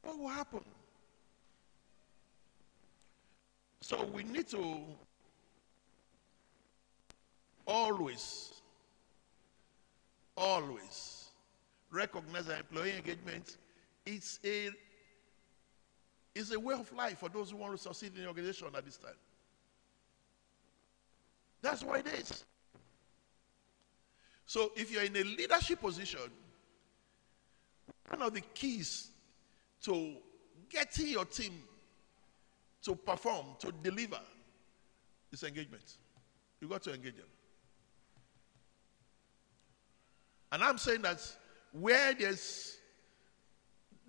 What will happen? So we need to always recognize that employee engagement is a way of life for those who want to succeed in the organization at this time. That's what it is. So if you're in a leadership position, one of the keys to getting your team to perform, to deliver, is engagement. You got to engage them. And I'm saying that where there's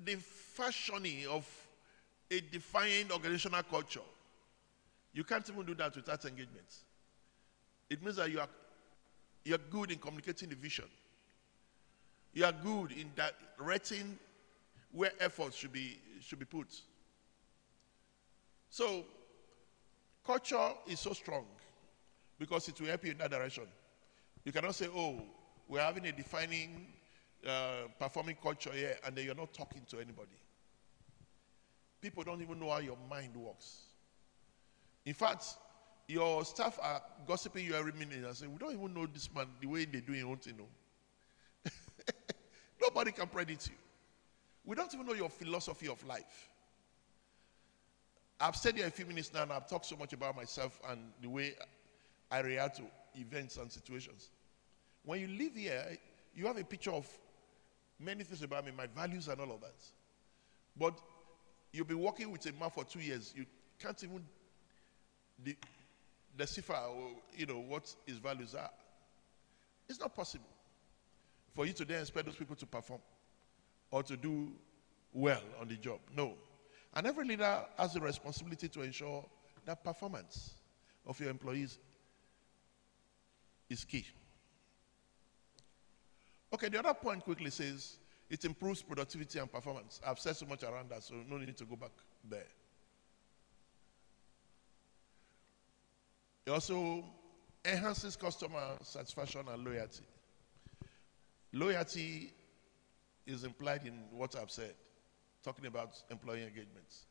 the fashioning of a defined organizational culture, you can't even do that without engagement. It means that you're good in communicating the vision. You are good in directing where efforts should be put. So, culture is so strong because it will help you in that direction. You cannot say, oh, we're having a defining performing culture here, and then you're not talking to anybody. People don't even know how your mind works. In fact, your staff are gossiping you every minute and say, we don't even know this man, the way they do it, won't you know? Nobody can predict you. We don't even know your philosophy of life. I've said here a few minutes now, and I've talked so much about myself and the way I react to events and situations. When you live here, you have a picture of many things about me, my values and all of that. But you'll be working with a man for 2 years. You can't even decipher what his values are. It's not possible for you to then expect those people to perform or to do well on the job. No. And every leader has the responsibility to ensure that performance of your employees is key. Okay, the other point quickly says it improves productivity and performance. I've said so much around that, so no need to go back there. It also enhances customer satisfaction and loyalty. Loyalty is implied in what I've said, talking about employee engagements.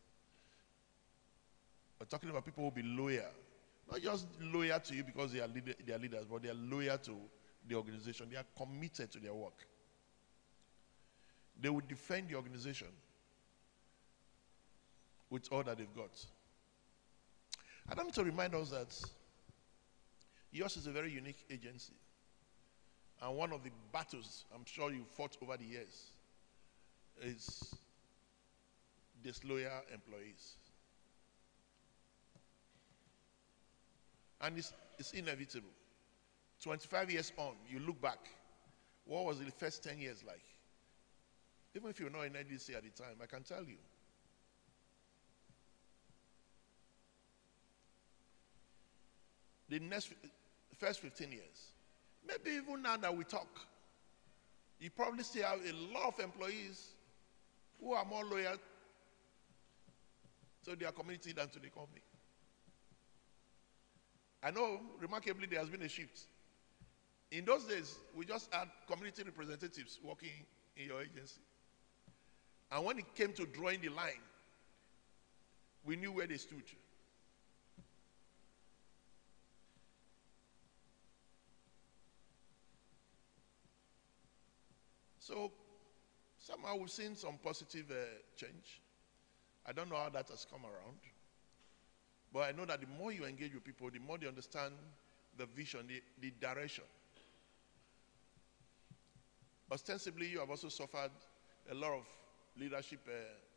We're talking about people who will be loyal. Not just loyal to you because they are leaders, but they are loyal to the organization. They are committed to their work. They will defend the organization with all that they've got. I don't need to remind us that yours is a very unique agency. And one of the battles I'm sure you fought over the years is disloyal employees. And it's inevitable. 25 years on, you look back, what was the first 10 years like? Even if you're not in NDC at the time, I can tell you. The first 15 years, maybe even now that we talk, you probably still have a lot of employees who are more loyal to their community than to the company. I know, remarkably, there has been a shift. In those days, we just had community representatives working in your agency. And when it came to drawing the line, we knew where they stood. So somehow we've seen some positive change. I don't know how that has come around. But I know that the more you engage with people, the more they understand the vision, the direction. Ostensibly, you have also suffered a lot of leadership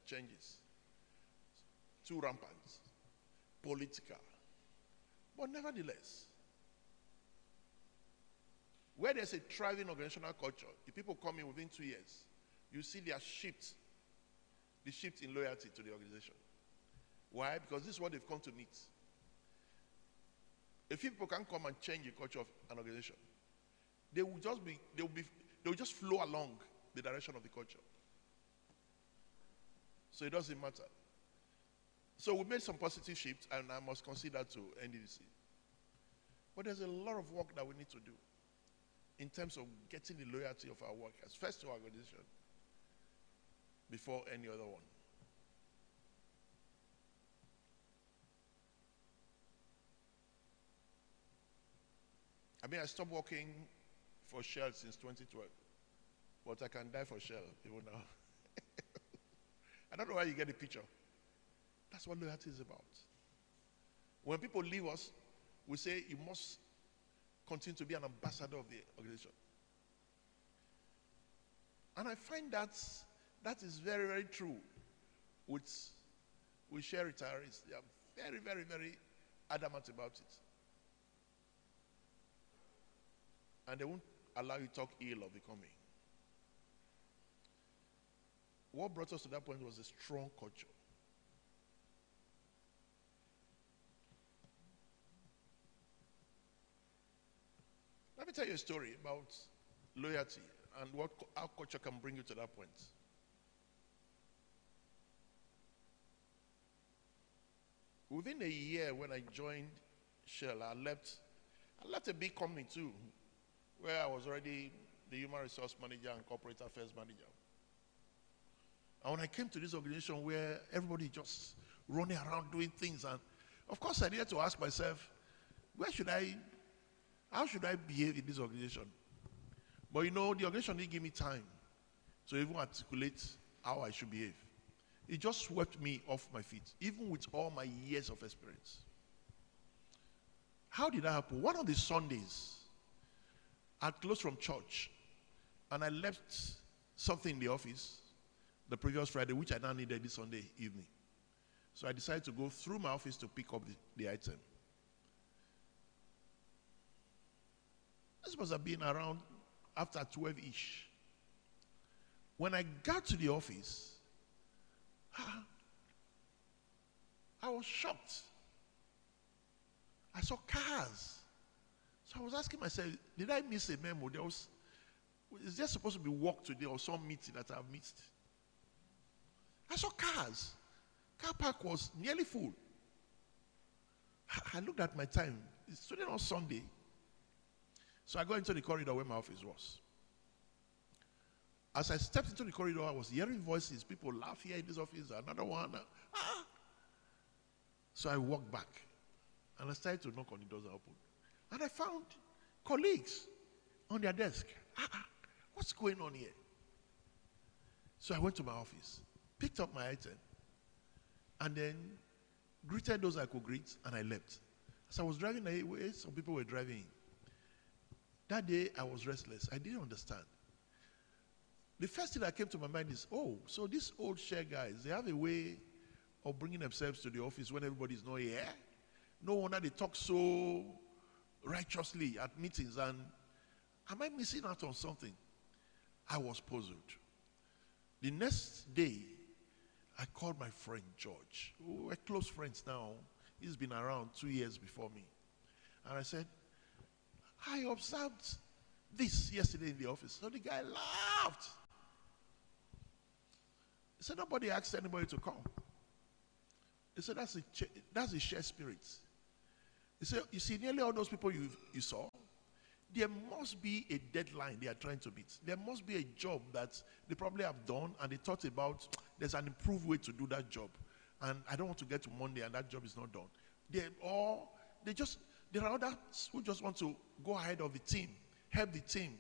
changes. Too rampant, political. But nevertheless, where there's a thriving organizational culture, if people come in within 2 years, you see their shift, the shift in loyalty to the organization. Why? Because this is what they've come to meet. If people can come and change the culture of an organization, they will just flow along the direction of the culture. So it doesn't matter. So we made some positive shifts, and I must consider to NDC. But there's a lot of work that we need to do in terms of getting the loyalty of our workers, first to our organization, before any other one. I mean, I stopped working for Shell since 2012, but I can die for Shell even now. I don't know where you get the picture. That's what loyalty is about. When people leave us, we say you must continue to be an ambassador of the organization. And I find that is very, very true with Shell retirees. They are very, very, very adamant about it. And they won't allow you to talk ill of the company. What brought us to that point was a strong culture. Let me tell you a story about loyalty and what our culture can bring you to that point. Within a year when I joined Shell, I left a big company too, where I was already the human resource manager and corporate affairs manager. And when I came to this organization where everybody just running around doing things, and of course I needed to ask myself, how should I behave in this organization? But you know, the organization didn't give me time to even articulate how I should behave. It just swept me off my feet, even with all my years of experience. How did that happen? One of the Sundays, I closed from church, and I left something in the office the previous Friday, which I now needed this Sunday evening. So I decided to go through my office to pick up the item. This must have been around after 12-ish. When I got to the office, I was shocked. I saw cars. So I was asking myself, did I miss a memo? Is there supposed to be work today or some meeting that I've missed? I saw cars. Car park was nearly full. I looked at my time. It's today on Sunday. So I got into the corridor where my office was. As I stepped into the corridor, I was hearing voices. People laugh here in this office, another one. So I walked back. And I started to knock on the doors and open. And I found colleagues on their desk. What's going on here? So I went to my office, picked up my item, and then greeted those I could greet, and I left. As I was driving away, some people were driving in. That day, I was restless. I didn't understand. The first thing that came to my mind is, oh, so these old share guys, they have a way of bringing themselves to the office when everybody's not here. No wonder they talk so righteously at meetings. And am I missing out on something? I was puzzled. The next day, I called my friend George. We're close friends now. He's been around 2 years before me. And I said, I observed this yesterday in the office. So the guy laughed. He said, nobody asked anybody to come. He said, that's a shared spirit. He said, you see, nearly all those people you saw, there must be a deadline they are trying to meet. There must be a job that they probably have done and they thought about there's an improved way to do that job. And I don't want to get to Monday and that job is not done. There are others who just want to go ahead of the team, help the team,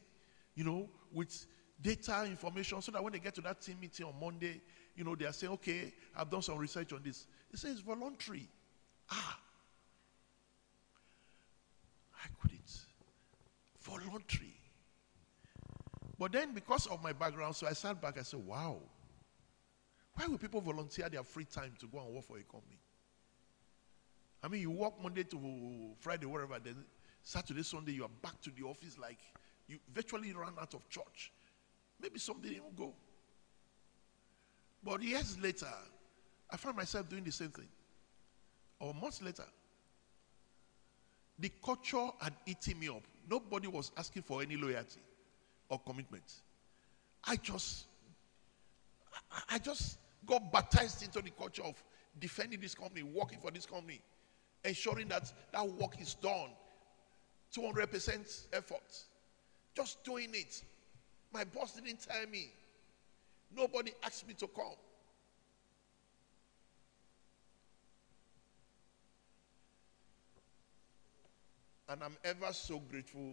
with data information so that when they get to that team meeting on Monday, they are saying, okay, I've done some research on this. It says voluntary. I couldn't. Voluntary. But then because of my background, so I sat back and said, wow, why would people volunteer their free time to go and work for a company? I mean, you work Monday to Friday, whatever, then Saturday, Sunday, you are back to the office like you virtually ran out of church. Maybe something didn't go. But years later, I found myself doing the same thing. Or months later, the culture had eaten me up. Nobody was asking for any loyalty or commitment. I just got baptized into the culture of defending this company, working for this company, ensuring that that work is done, 200% effort. Just doing it. My boss didn't tell me. Nobody asked me to come. And I'm ever so grateful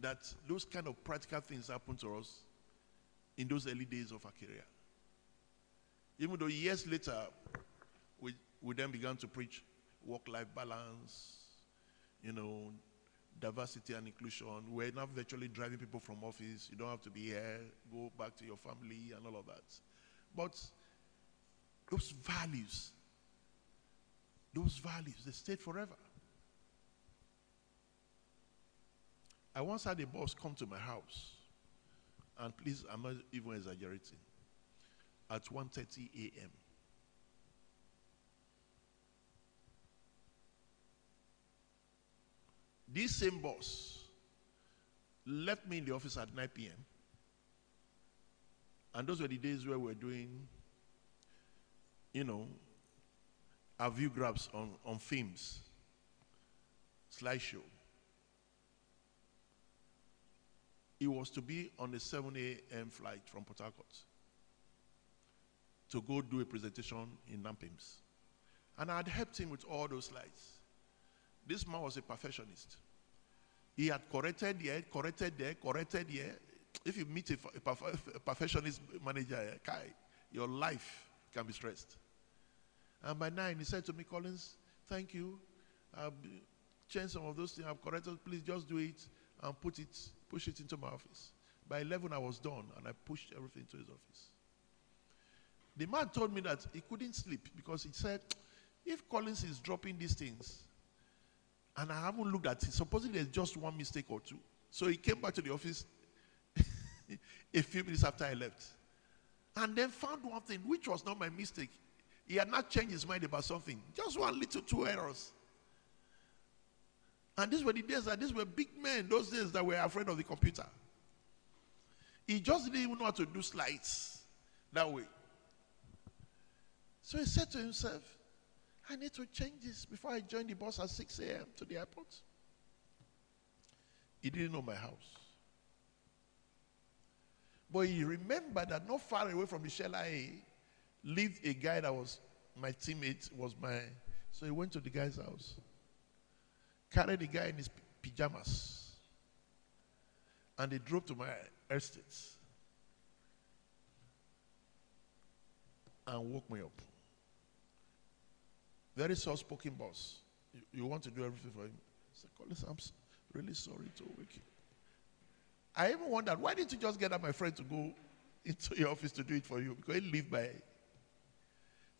that those kind of practical things happen to us in those early days of our career. Even though years later, we then began to preach work-life balance, diversity and inclusion. We're now virtually driving people from office. You don't have to be here. Go back to your family and all of that. But those values, they stayed forever. I once had a boss come to my house, and please, I'm not even exaggerating, at 1:30 a.m. This same boss left me in the office at 9 p.m. And those were the days where we were doing, our view grabs on films, slideshow. He was to be on a 7 a.m. flight from Port Harcourt to go do a presentation in Nampims. And I had helped him with all those slides. This man was a perfectionist. He had corrected here, corrected there, corrected here. If you meet a perfectionist manager, Kai, your life can be stressed. And by 9, he said to me, Collins, thank you. I've changed some of those things I've corrected. Please just do it and push it into my office. By 11, I was done, and I pushed everything to his office. The man told me that he couldn't sleep because he said, if Collins is dropping these things, and I haven't looked at it, supposing there's just one mistake or two. So he came back to the office a few minutes after I left. And then found one thing, which was not my mistake. He had not changed his mind about something. Just one little 2 errors. And these were the days these were big men, those days that were afraid of the computer. He just didn't even know how to do slides that way. So he said to himself, I need to change this before I join the bus at 6 a.m. to the airport. He didn't know my house. But he remembered that not far away from Michelle lived a guy that was my teammate, so he went to the guy's house. Carried the guy in his pajamas. And they drove to my estate. And woke me up. Very soft-spoken boss. You want to do everything for him. I said, Collins, I'm really sorry to wake you. I even wondered, why didn't you just get my friend to go into your office to do it for you? Because he lived by.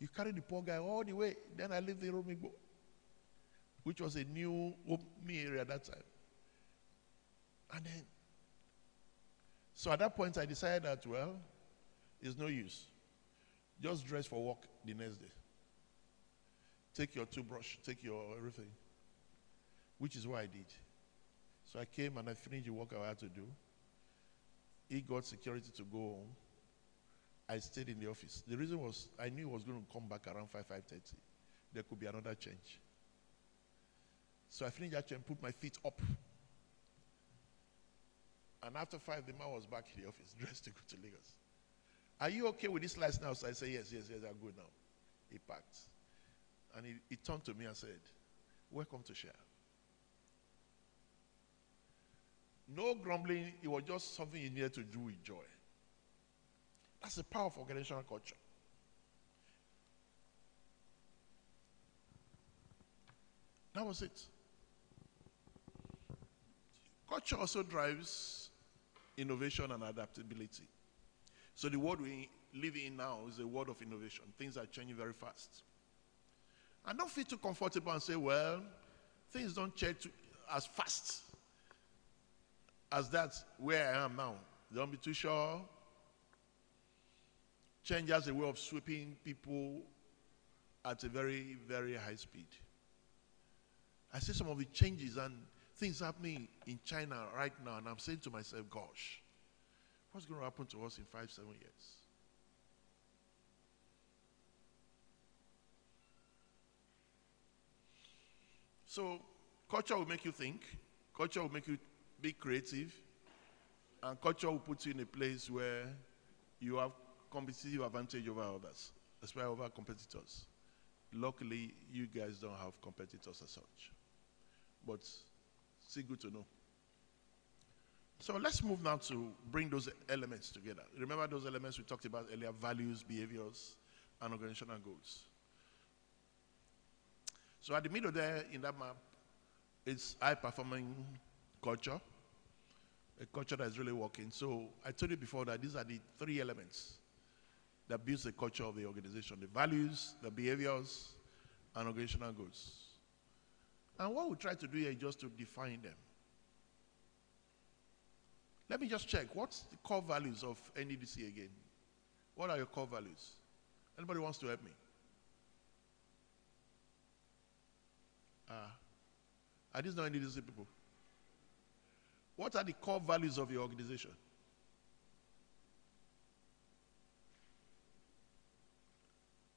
You carry the poor guy all the way. Then I lived in Romigbo, which was a new me area at that time. And then, so at that point I decided that, well, it's no use. Just dress for work the next day. Take your toothbrush, take your everything. Which is what I did. So I came and I finished the work I had to do. He got security to go home. I stayed in the office. The reason was I knew he was going to come back around 5:30. There could be another change. So I finished that change, put my feet up. And after 5, the man was back in the office, dressed to go to Lagos. Are you okay with this life now? So I said, yes, I'm good now. He packed. And he turned to me and said, welcome to Share. No grumbling, it was just something you needed to do with joy. That's the power of organizational culture. That was it. Culture also drives innovation and adaptability. So the world we live in now is a world of innovation. Things are changing very fast. And don't feel too comfortable and say, well, things don't change as fast as that's where I am now. Don't be too sure. Change has a way of sweeping people at a very, very high speed. I see some of the changes and things happening in China right now, and I'm saying to myself, gosh, what's going to happen to us in 5, 7 years? So, culture will make you think, culture will make you be creative, and culture will put you in a place where you have competitive advantage over others, especially over competitors. Luckily, you guys don't have competitors as such, but still good to know. So let's move now to bring those elements together. Remember those elements we talked about earlier: values, behaviors, and organizational goals. So at the middle there in that map, it's high-performing culture, a culture that is really working. So I told you before that these are the 3 elements that builds the culture of the organization: the values, the behaviors, and organizational goals. And what we try to do here is just to define them. Let me just check. What's the core values of NEDC again? What are your core values? Anybody wants to help me? Are these not NEDC people? What are the core values of your organization?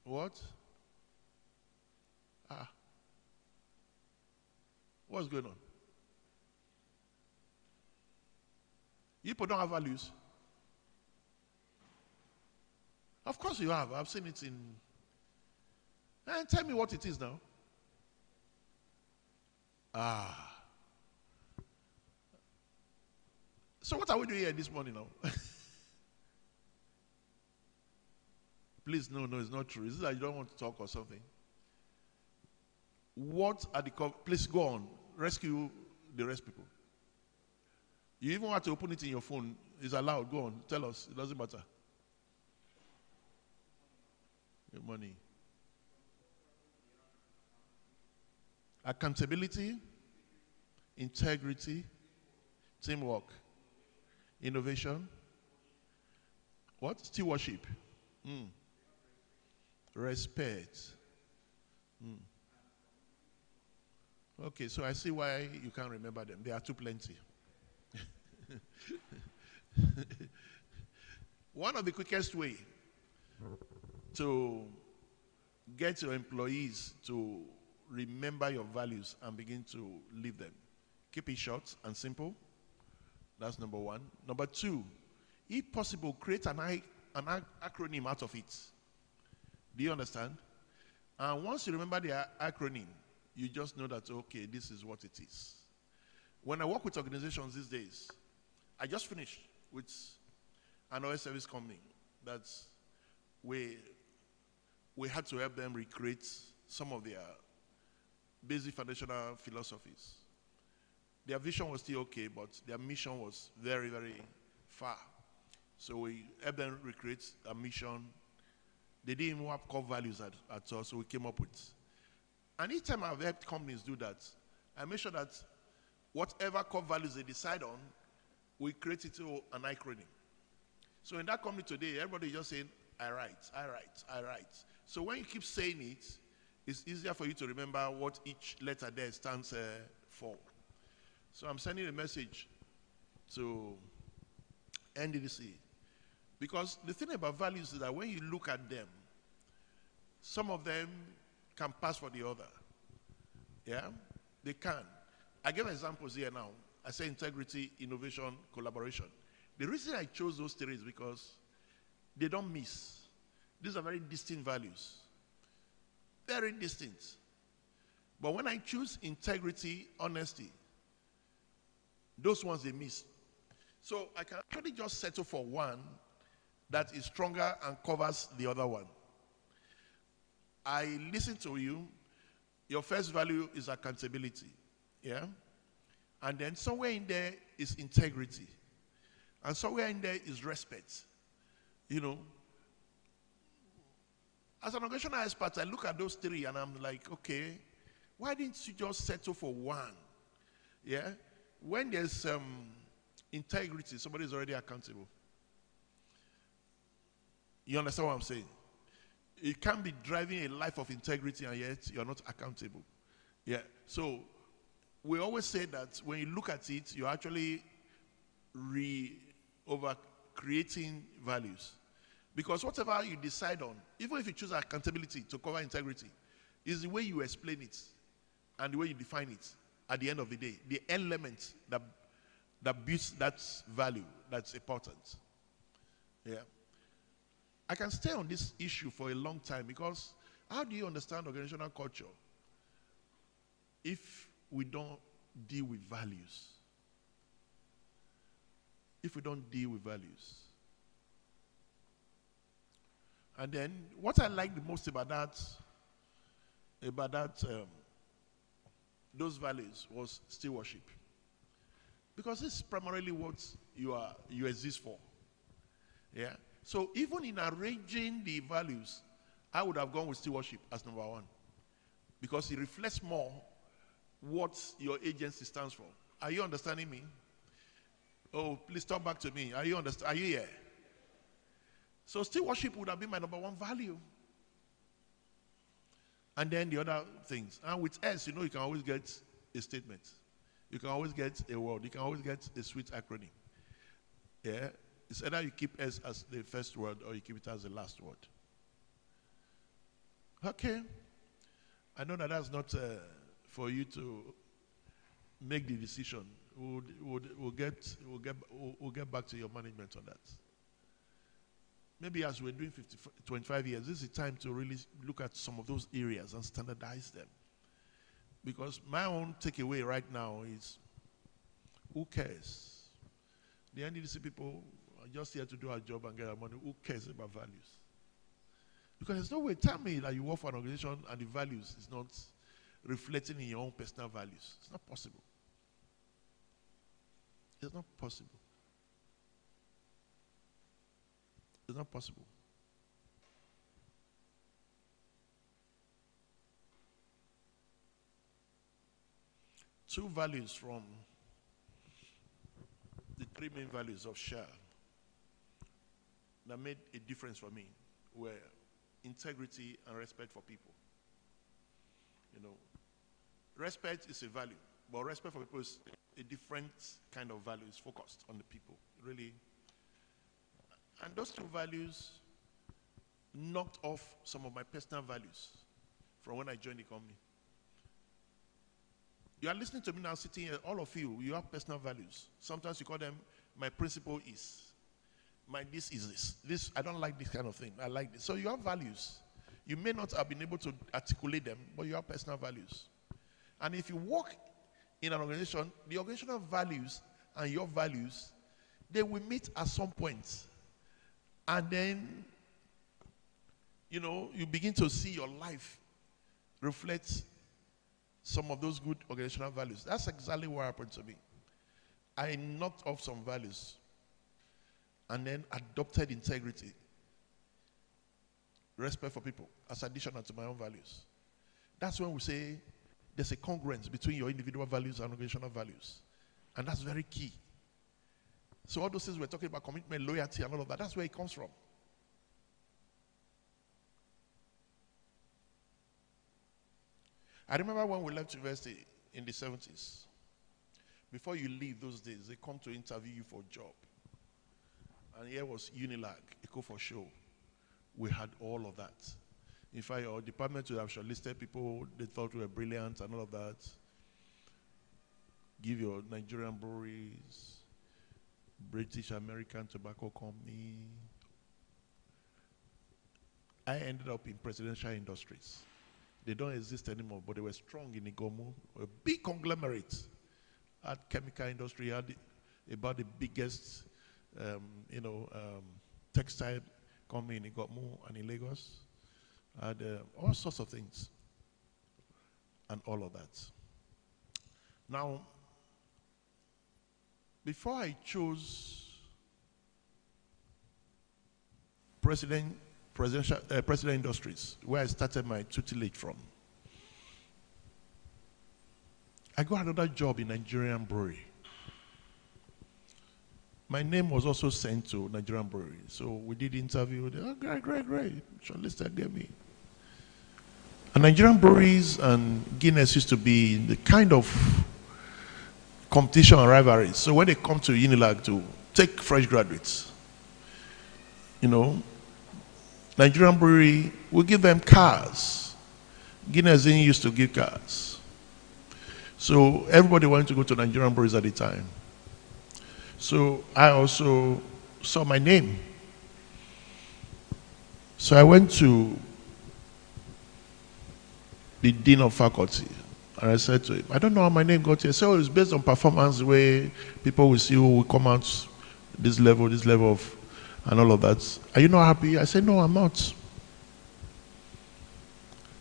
What? What's going on? You people don't have values. Of course you have. I've seen it in. And tell me what it is now. So what are we doing here this morning now? Please, no, it's not true. Is it that you don't want to talk or something? What are the... Please go on. Rescue the rest people. You even want to open it in your phone. It's allowed. Go on. Tell us. It doesn't matter. Your money. Accountability, integrity, teamwork, innovation. What? Stewardship. Respect. Okay, so I see why you can't remember them. There are too plenty. One of the quickest way to get your employees to remember your values and begin to live them. Keep it short and simple. That's number 1. Number 2, if possible, create an acronym out of it. Do you understand? And once you remember the acronym, you just know that, okay, this is what it is. When I work with organizations these days, I just finished with an oil service company that we had to help them recreate some of their basic foundational philosophies. Their vision was still okay, but their mission was very, very far. So we helped them recreate a mission. They didn't even have core values at all, so we came up with. And each time I've helped companies do that, I make sure that whatever core values they decide on, we create it to an acronym. So in that company today, everybody is just saying, I write. So when you keep saying it, it's easier for you to remember what each letter there stands for. So I'm sending a message to NDDC. Because the thing about values is that when you look at them, some of them can pass for the other. Yeah? They can. I give examples here now. I say integrity, innovation, collaboration. The reason I chose those three is because they don't miss. These are very distinct values. Very distinct. But when I choose integrity, honesty, those ones they miss. So I can actually just settle for one that is stronger and covers the other one. I listen to you. Your first value is accountability. Yeah? And then somewhere in there is integrity. And somewhere in there is respect. You know, as an organizational expert, I look at those three and I'm like, okay, why didn't you just settle for one? Yeah? When there's integrity, somebody is already accountable. You understand what I'm saying? You can't be driving a life of integrity and yet you're not accountable. Yeah. So we always say that when you look at it, you're actually over creating values. Because whatever you decide on, even if you choose accountability to cover integrity, is the way you explain it and the way you define it at the end of the day. The element that builds that value that's important. Yeah. I can stay on this issue for a long time because how do you understand organizational culture if we don't deal with values? If we don't deal with values. And then what I like the most about those values was stewardship. Because this is primarily what you exist for. Yeah. So even in arranging the values, I would have gone with stewardship as number one. Because it reflects more what your agency stands for. Are you understanding me? Oh, please talk back to me. Are you here? So stewardship would have been my number one value. And then the other things. And with S, you know, you can always get a statement. You can always get a word. You can always get a sweet acronym. Yeah? It's either you keep S as the first word or you keep it as the last word. Okay. I know that that's not for you to make the decision. We'll get back to your management on that. Maybe as we're doing 25 years, this is the time to really look at some of those areas and standardize them. Because my own takeaway right now is, who cares? The NDDC people are just here to do our job and get our money. Who cares about values? Because there's no way, tell me that you work for an organization and the values is not reflecting in your own personal values. It's not possible. It's not possible. It's not possible. Two values from the three main values of Shell that made a difference for me were integrity and respect for people. You know, respect is a value, but respect for people is a different kind of value. It's focused on the people, really. And those two values knocked off some of my personal values from when I joined the company. You are listening to me now, sitting here, all of you, you have personal values. Sometimes you call them, my principle is, my this is this. This, I don't like this kind of thing, I like this. So you have values. You may not have been able to articulate them, but you have personal values. And if you work in an organization, the organizational values and your values, they will meet at some point. And then, you know, you begin to see your life reflect some of those good organizational values. That's exactly what happened to me. I knocked off some values and then adopted integrity, respect for people, as additional to my own values. That's when we say there's a congruence between your individual values and organizational values. And that's very key. So all those things we're talking about, commitment, loyalty, and all of that, that's where it comes from. I remember when we left university in the 70s. Before you leave those days, they come to interview you for a job. And here was Unilag, Eco for Show. We had all of that. In fact, our department would have shortlisted people they thought were brilliant and all of that. Give your Nigerian breweries, British American Tobacco Company. I ended up in Presidential Industries. They don't exist anymore, but they were strong in Igomu, a big conglomerate. Had chemical industry, had about the biggest, textile company in Igomu and in Lagos. Had all sorts of things, and all of that. Now, before I chose President Industries, where I started my tutelage from, I got another job in Nigerian Brewery. My name was also sent to Nigerian Brewery. So we did interview. Oh, great. Shortlisted, get me. And Nigerian breweries and Guinness used to be the kind of competition and rivalry. So when they come to Unilag to take fresh graduates, Nigerian Brewery will give them cars. Guinness didn't used to give cars. So everybody wanted to go to Nigerian breweries at the time. So I also saw my name. So I went to the Dean of Faculty and I said to him, I don't know how my name got here. So it's based on performance where people will see who will come out this level of, and all of that. Are you not happy? I said, no, I'm not.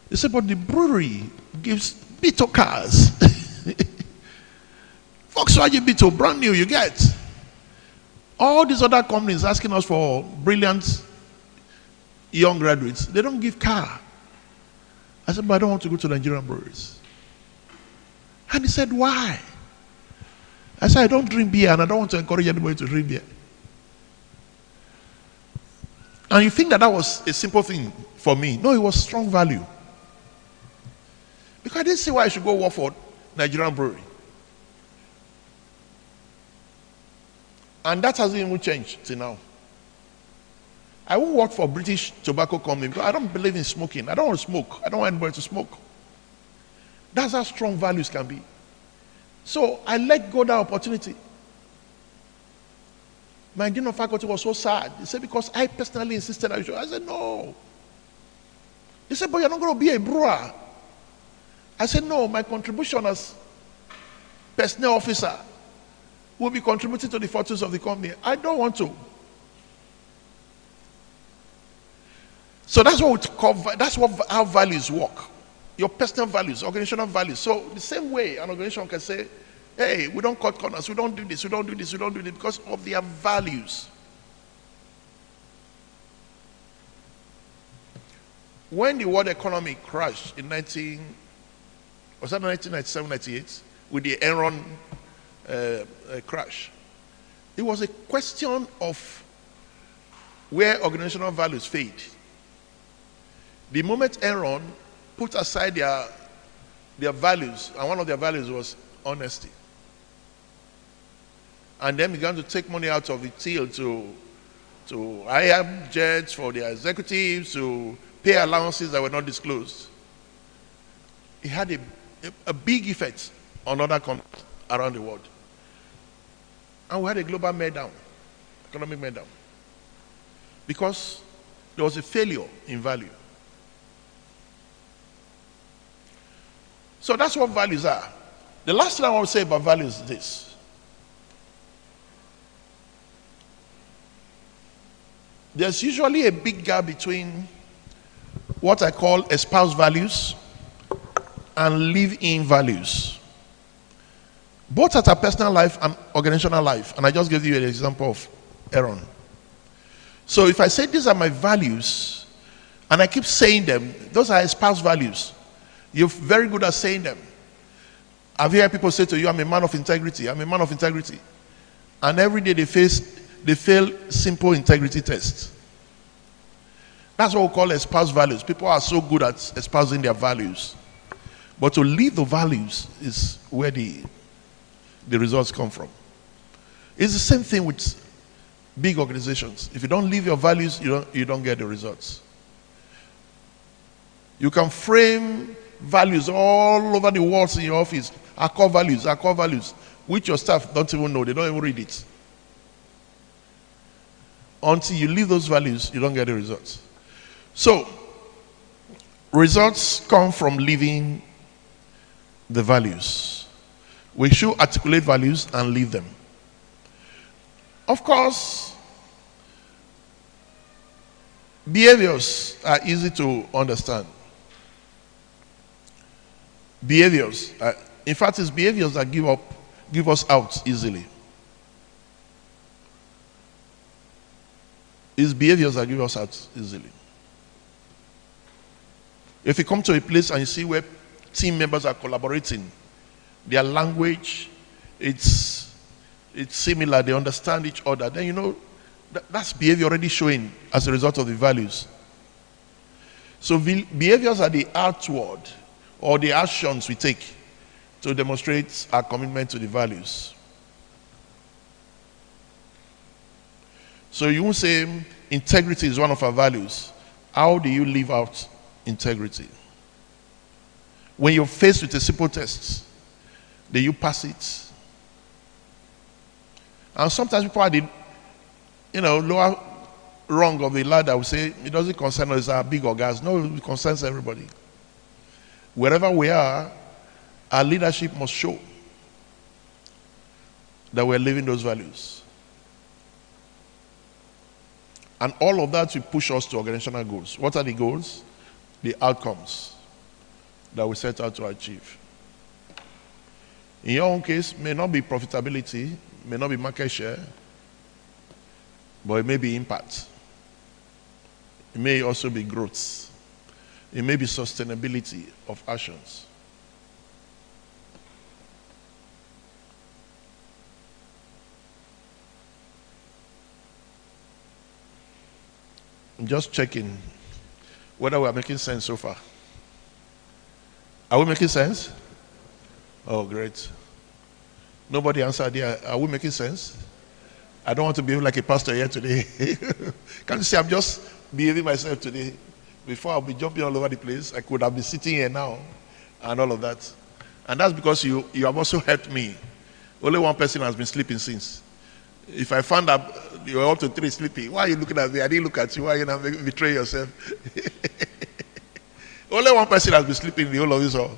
He said, but the brewery gives Beetle cars. Volkswagen Beetle, brand new, you get. All these other companies asking us for brilliant young graduates, they don't give car. I said, but I don't want to go to Nigerian breweries. And he said, why? I said, I don't drink beer and I don't want to encourage anybody to drink beer. And you think that was a simple thing for me. No, it was strong value. Because I didn't see why I should go work for Nigerian brewery. And that hasn't even changed till now. I won't work for British Tobacco Company because I don't believe in smoking. I don't want to smoke. I don't want anybody to smoke. That's how strong values can be. So I let go that opportunity. My dean of faculty was so sad. He said, because I personally insisted I should. I said, no. He said, but you're not going to be a brewer. I said, no, my contribution as personnel officer will be contributing to the fortunes of the company. I don't want to. So that's what we call, how values work. Your personal values, organizational values. So the same way an organization can say, hey, we don't cut corners, we don't do this, we don't do this, we don't do this, because of their values. When the world economy crashed in 1997, 98, with the Enron crash, it was a question of where organizational values fade. The moment Enron put aside their values, and one of their values was honesty, and then began to take money out of the till to hire jets for their executives, to pay allowances that were not disclosed, it had a big effect on other countries around the world. And we had a global meltdown, economic meltdown, because there was a failure in value. So that's what values are. The last thing I want to say about values is this. There's usually a big gap between what I call espoused values and live in values, both at our personal life and organizational life. And I just gave you an example of Aaron. So if I say these are my values, and I keep saying them, those are espoused values. You're very good at saying them. Have you heard people say to you, I'm a man of integrity, I'm a man of integrity. And every day they fail simple integrity tests. That's what we call espoused values. People are so good at espousing their values. But to live the values is where the results come from. It's the same thing with big organizations. If you don't live your values, you don't get the results. You can frame values all over the walls in your office. Our core values, which your staff don't even know. They don't even read it. Until you live those values, you don't get the results. So, results come from living the values. We should articulate values and live them. Of course, behaviors are easy to understand. Behaviors, in fact, it's behaviors that give us out easily. It's behaviors that give us out easily. If you come to a place and you see where team members are collaborating, their language, it's similar, they understand each other, then you know that's behavior already showing as a result of the values. So behaviors are the outward or the actions we take to demonstrate our commitment to the values. So you won't say integrity is one of our values. How do you live out integrity? When you're faced with a simple test, do you pass it? And sometimes people are the lower rung of the ladder will say, it doesn't concern us, our big organs. No, it concerns everybody. Wherever we are, our leadership must show that we're living those values. And all of that will push us to organizational goals. What are the goals? The outcomes that we set out to achieve. In your own case, may not be profitability, may not be market share, but it may be impact. It may also be growth. It may be sustainability of actions. I'm just checking whether we are making sense so far. Are we making sense? Oh, great. Nobody answered here. Are we making sense? I don't want to behave like a pastor here today. Can you see I'm just behaving myself today? Before I'll be jumping all over the place. I could have been sitting here now and all of that. And that's because you have also helped me. Only one person has been sleeping since. If I found out you're up to 3 sleeping, why are you looking at me? I didn't look at you. Why are you not betray yourself? Only one person has been sleeping in the whole of this all.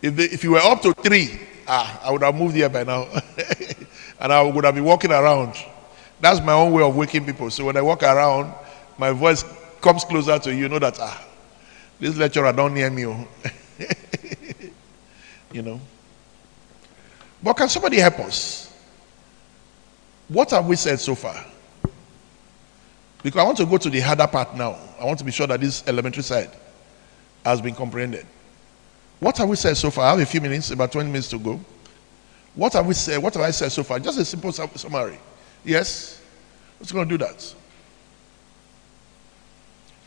If you were up to 3, I would have moved here by now. And I would have been walking around. That's my own way of waking people. So when I walk around, my voice comes closer to you. You know that, this lecturer don't near me. You know. But can somebody help us? What have we said so far? Because I want to go to the harder part now. I want to be sure that this elementary side has been comprehended. What have we said so far? I have a few minutes, about 20 minutes to go. What have we said? What have I said so far? Just a simple summary. Yes? Who's going to do that?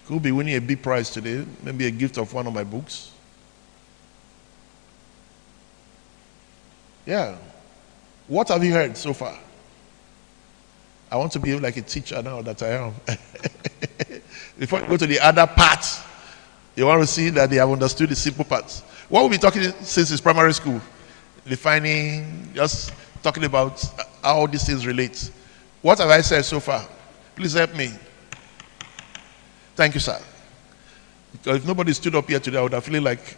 Could be winning a big prize today, maybe a gift of one of my books. Yeah. What have you heard so far? I want to be like a teacher now that I am. Before I go to the other part, you want to see that they have understood the simple parts. What we'll be talking since it's primary school, defining, just talking about how these things relate. What have I said so far? Please help me. Thank you, sir. Because if nobody stood up here today, I would have feeling like,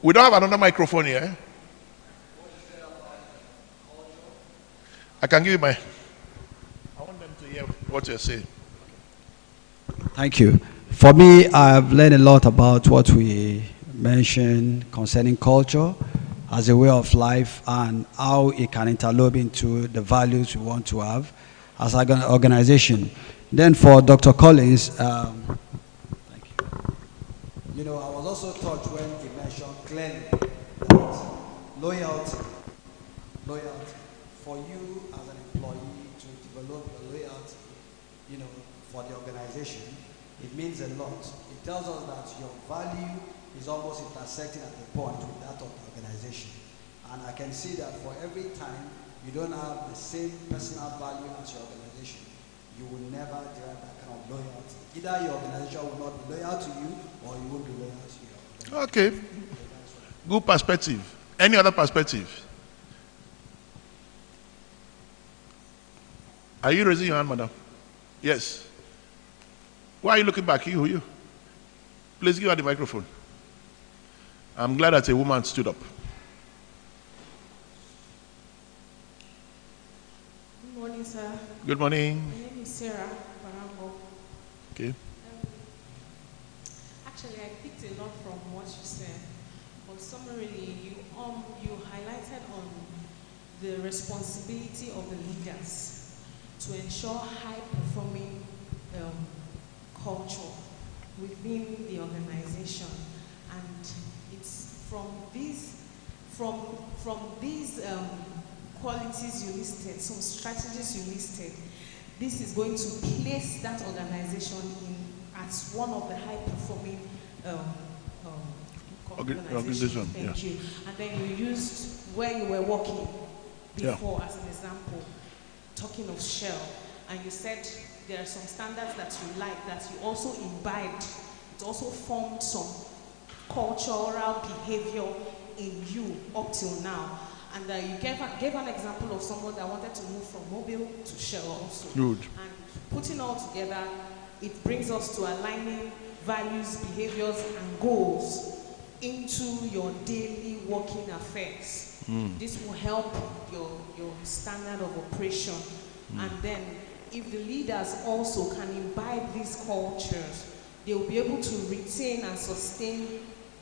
We don't have another microphone here. I can give you I want them to hear what you're saying. Thank you. For me, I've learned a lot about what we mentioned concerning culture as a way of life and how it can interlope into the values we want to have as an organization. Then for Dr. Collins, thank you. You know, I was also touched when he mentioned clearly that loyalty for you as an employee to develop your loyalty, you know, for the organization, it means a lot. It tells us that your value is almost intersecting at the point with that of the organization. And I can see that for every time you don't have the same personal value as your organization, you will never derive that kind of loyalty. Either your organization will not be loyal to you or you won't be loyal to your organization. Okay. Good perspective. Any other perspective? Are you raising your hand, madam? Yes. Why are you looking back? You. Please give her the microphone. I'm glad that a woman stood up. Good morning, sir. Good morning. My name is Sarah Barango. Okay. Actually, I picked a lot from what you said, but summarily, you highlighted on the responsibility of the leaders to ensure high-performing culture within the organization, and it's from these qualities you listed, some strategies you listed. This is going to place that organization as one of the high-performing organizations. Thank you. And then you used where you were working before as an example, talking of Shell, and you said there are some standards that you like, that you also imbibed. It also formed some cultural behavior in you up till now. And you gave an example of someone that wanted to move from Mobile to Shell also. Good. And putting all together, it brings us to aligning values, behaviors, and goals into your daily working affairs. This will help your standard of operation. And then if the leaders also can imbibe these cultures, they will be able to retain and sustain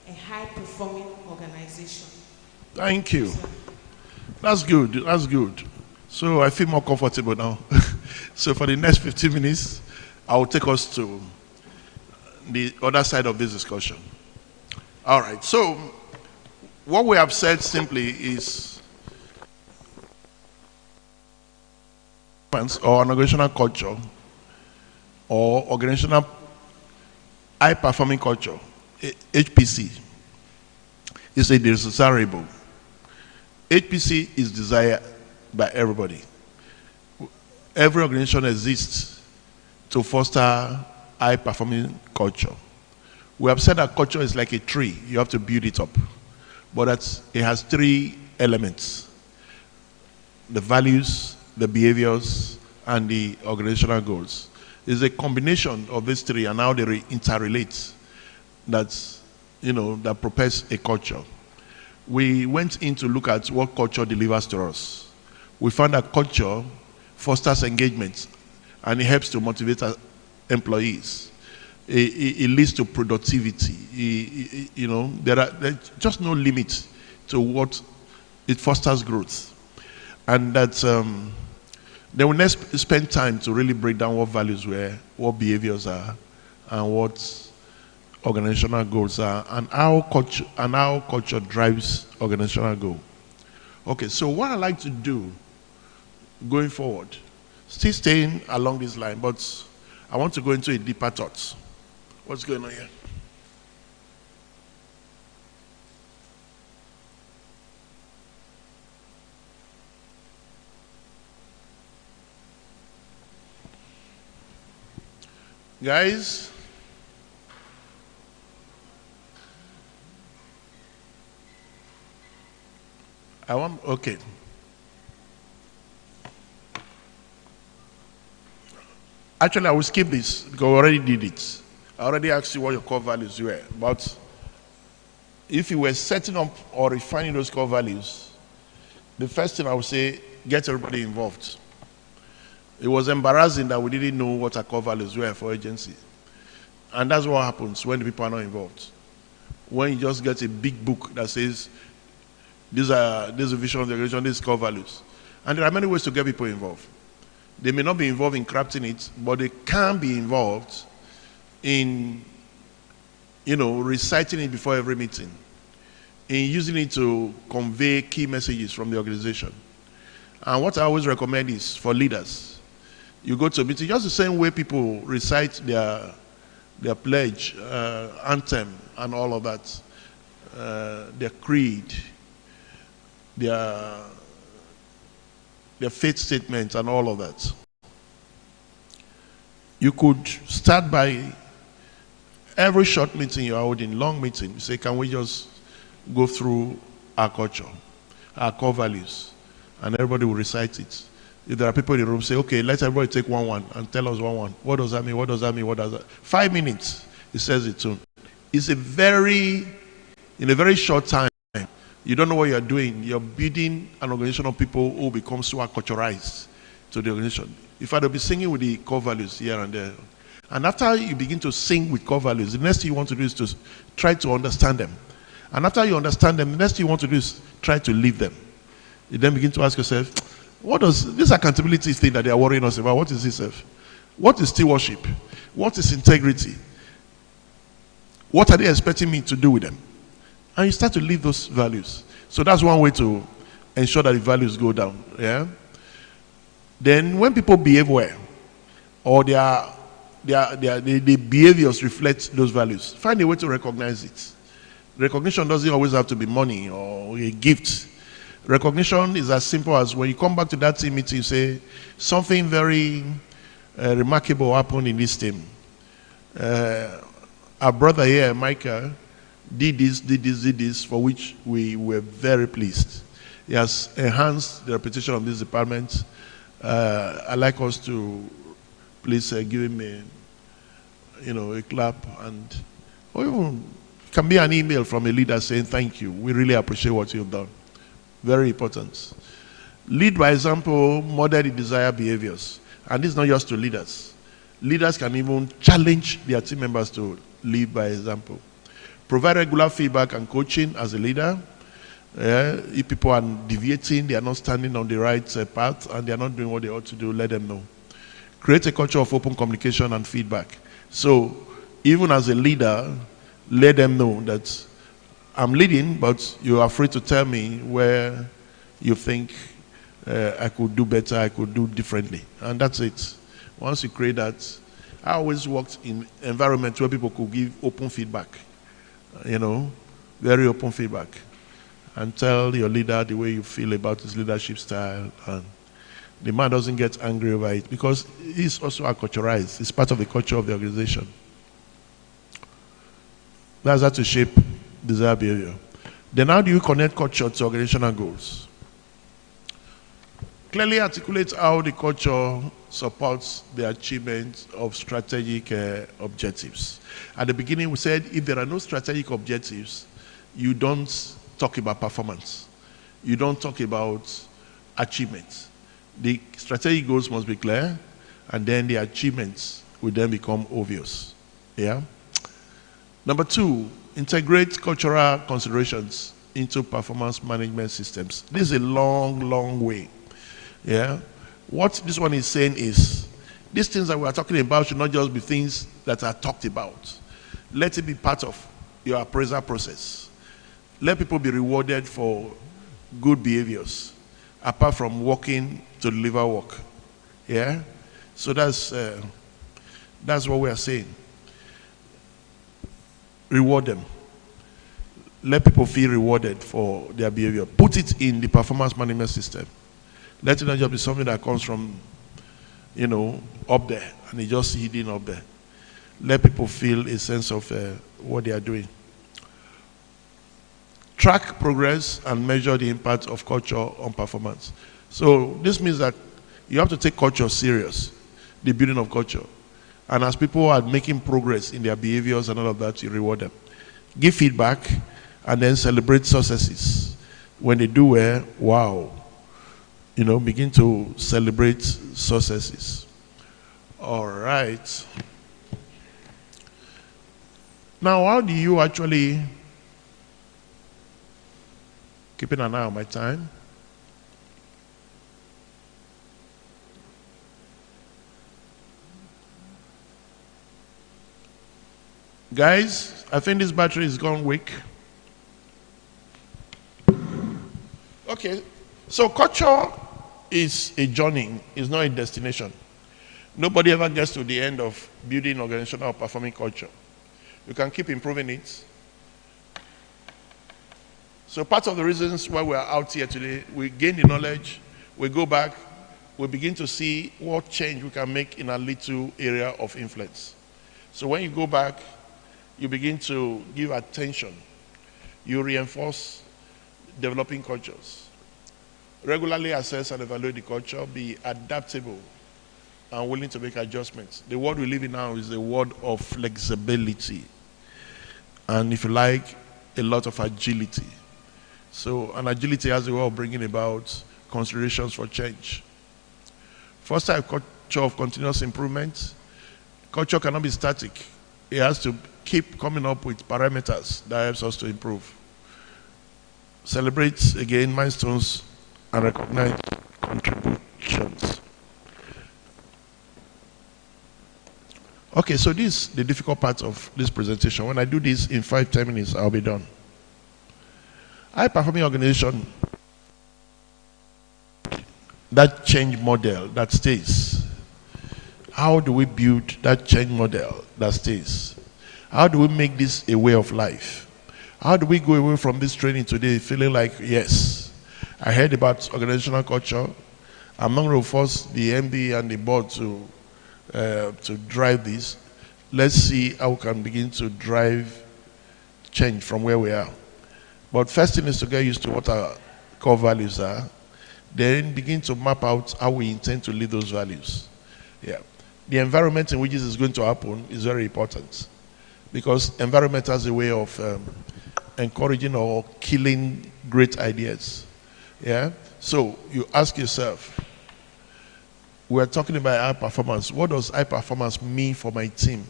a high-performing organization. Thank you. That's good. That's good. So I feel more comfortable now. So for the next 15 minutes, I will take us to the other side of this discussion. All right. So what we have said simply is or an organizational culture or organizational high-performing culture, HPC, is a desirable. HPC is desired by everybody. Every organization exists to foster high-performing culture. We have said that culture is like a tree. You have to build it up. But it has three elements: the values, the behaviors, and the organizational goals. It's a combination of these three and how they interrelate that propels a culture. We went in to look at what culture delivers to us. We found that culture fosters engagement and it helps to motivate our employees. It leads to productivity. There's just no limit to what it fosters growth. And that then we next spend time to really break down what values were, what behaviors are, and what organizational goals are, and how culture drives organizational goal. Okay, so what I like to do going forward, still staying along this line, but I want to go into a deeper thought. What's going on here? Guys, okay. Actually, I will skip this because we already did it. I already asked you what your core values were. But if you were setting up or refining those core values, the first thing I would say, get everybody involved. It was embarrassing that we didn't know what our core values were for agency. And that's what happens when the people are not involved. When you just get a big book that says, this is a vision of the organization, this is core values. And there are many ways to get people involved. They may not be involved in crafting it, but they can be involved in, reciting it before every meeting, in using it to convey key messages from the organization. And what I always recommend is for leaders, you go to a meeting, just the same way people recite their pledge, anthem, and all of that, their creed, their faith statements, and all of that. You could start by every short meeting you are holding, long meeting, you say, can we just go through our culture, our core values, and everybody will recite it. If there are people in the room, say, okay, let everybody take one and tell us one. What does that mean? What does that mean? What does that? 5 minutes, it says it soon. It's in a very short time, you don't know what you're doing. You're building an organization of people who become so acculturated to the organization. In fact, they'll be singing with the core values here and there. And after you begin to sing with core values, the next thing you want to do is to try to understand them. And after you understand them, the next thing you want to do is try to live them. You then begin to ask yourself, what does this accountability thing that they are worrying us about, what is this? What is stewardship? What is integrity? What are they expecting me to do with them? And you start to live those values. So that's one way to ensure that the values go down. Yeah. Then when people behave well, or their behaviors reflect those values, find a way to recognize it. Recognition doesn't always have to be money or a gift. Recognition is as simple as when you come back to that team meeting, you say, something very remarkable happened in this team. Our brother here, Michael, did this, for which we were very pleased. He has enhanced the reputation of this department. I'd like us to please give him a clap, and or even can be an email from a leader saying thank you. We really appreciate what you've done. Very important. Lead by example, model the desired behaviors. And this is not just to leaders. Leaders can even challenge their team members to lead by example. Provide regular feedback and coaching as a leader. If people are deviating, they are not standing on the right path, and they are not doing what they ought to do, let them know. Create a culture of open communication and feedback. So even as a leader, let them know that I'm leading, but you're afraid to tell me where you think I could do better, I could do differently. And that's it. Once you create that, I always worked in environments where people could give open feedback. Very open feedback. And tell your leader the way you feel about his leadership style. And the man doesn't get angry over it because he's also acculturated. It's part of the culture of the organization. That's how to shape desired behavior. Then how do you connect culture to organizational goals? Clearly articulate how the culture supports the achievement of strategic objectives. At the beginning, we said if there are no strategic objectives, you don't talk about performance. You don't talk about achievements. The strategic goals must be clear, and then the achievements will then become obvious. Yeah. Number 2, integrate cultural considerations into performance management systems. This is a long, long way. Yeah. What this one is saying is, these things that we are talking about should not just be things that are talked about. Let it be part of your appraisal process. Let people be rewarded for good behaviors, apart from working to deliver work. Yeah? So that's what we are saying. Reward them. Let people feel rewarded for their behavior. Put it in the performance management system. Let it not just be something that comes from, up there, and it's just hidden up there. Let people feel a sense of what they are doing. Track progress and measure the impact of culture on performance. So this means that you have to take culture serious, the building of culture. And as people are making progress in their behaviors and all of that, you reward them. Give feedback and then celebrate successes. When they do well, wow. Begin to celebrate successes. All right. Now, how do you actually, keeping an eye on my time, guys, I think this battery is gone weak. Okay, so culture is a journey, it's not a destination. Nobody ever gets to the end of building organizational or performing culture. You can keep improving it. So part of the reasons why we're out here today, we gain the knowledge, we go back, we begin to see what change we can make in a little area of influence. So when you go back, you begin to give attention. You reinforce developing cultures. Regularly assess and evaluate the culture, be adaptable and willing to make adjustments. The world we live in now is a world of flexibility. And if you like, a lot of agility. So, and agility has a way of bringing about considerations for change. Foster a culture of continuous improvement. Culture cannot be static. It has to keep coming up with parameters that helps us to improve. Celebrate, again, milestones and recognize contributions. Okay, so this is the difficult part of this presentation. When I do this in 5-10 minutes, I'll be done. High-performing organization, that change model that stays. How do we build that change model that stays? How do we make this a way of life? How do we go away from this training today feeling like, yes, I heard about organizational culture. I'm not going to force the MD and the board to drive this. Let's see how we can begin to drive change from where we are. But first thing is to get used to what our core values are, then begin to map out how we intend to lead those values. Yeah. The environment in which this is going to happen is very important, because environment has a way of encouraging or killing great ideas. Yeah. So you ask yourself, we're talking about high performance. What does high performance mean for my team?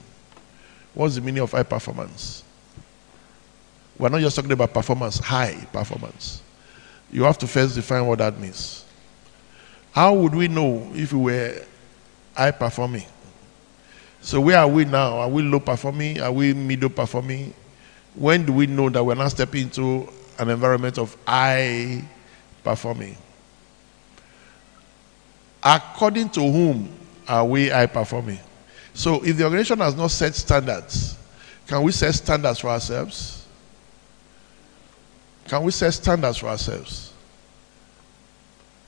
What's the meaning of high performance? We're not just talking about performance, high performance. You have to first define what that means. How would we know if we were high performing? So where are we now? Are we low performing? Are we middle performing? When do we know that we're not stepping into an environment of high performing? According to whom are we high performing? So if the organization has not set standards, can we set standards for ourselves? Can we set standards for ourselves?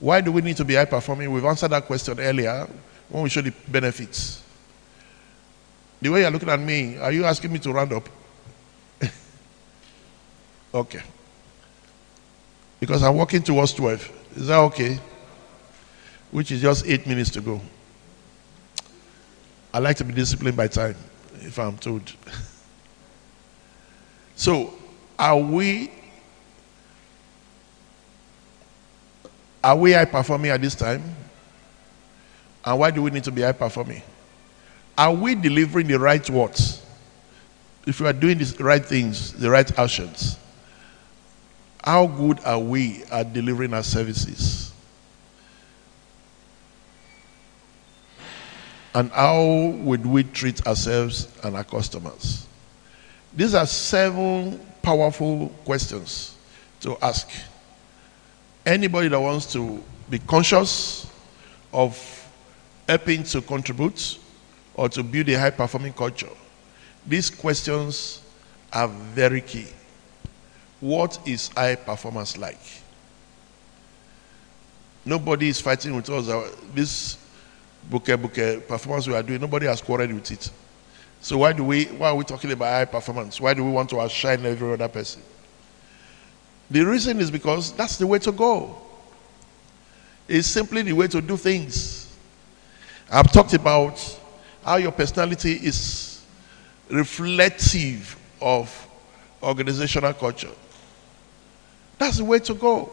Why do we need to be high performing? We've answered that question earlier when we showed the benefits. The way you're looking at me, are you asking me to round up? Okay. Because I'm working towards 12. Is that okay? Which is just 8 minutes to go. I like to be disciplined by time, if I'm told. So, are we high performing at this time? And why do we need to be high performing? Are we delivering the right words? If we are doing the right things, the right actions, how good are we at delivering our services? And how would we treat ourselves and our customers? These are 7 powerful questions to ask. Anybody that wants to be conscious of helping to contribute or to build a high-performing culture, these questions are very key. What is high performance like? Nobody is fighting with us. This bouquet performance we are doing, nobody has quarreled with it. So why are we talking about high performance? Why do we want to outshine every other person? The reason is because that's the way to go. It's simply the way to do things. I've talked about how your personality is reflective of organizational culture. That's the way to go.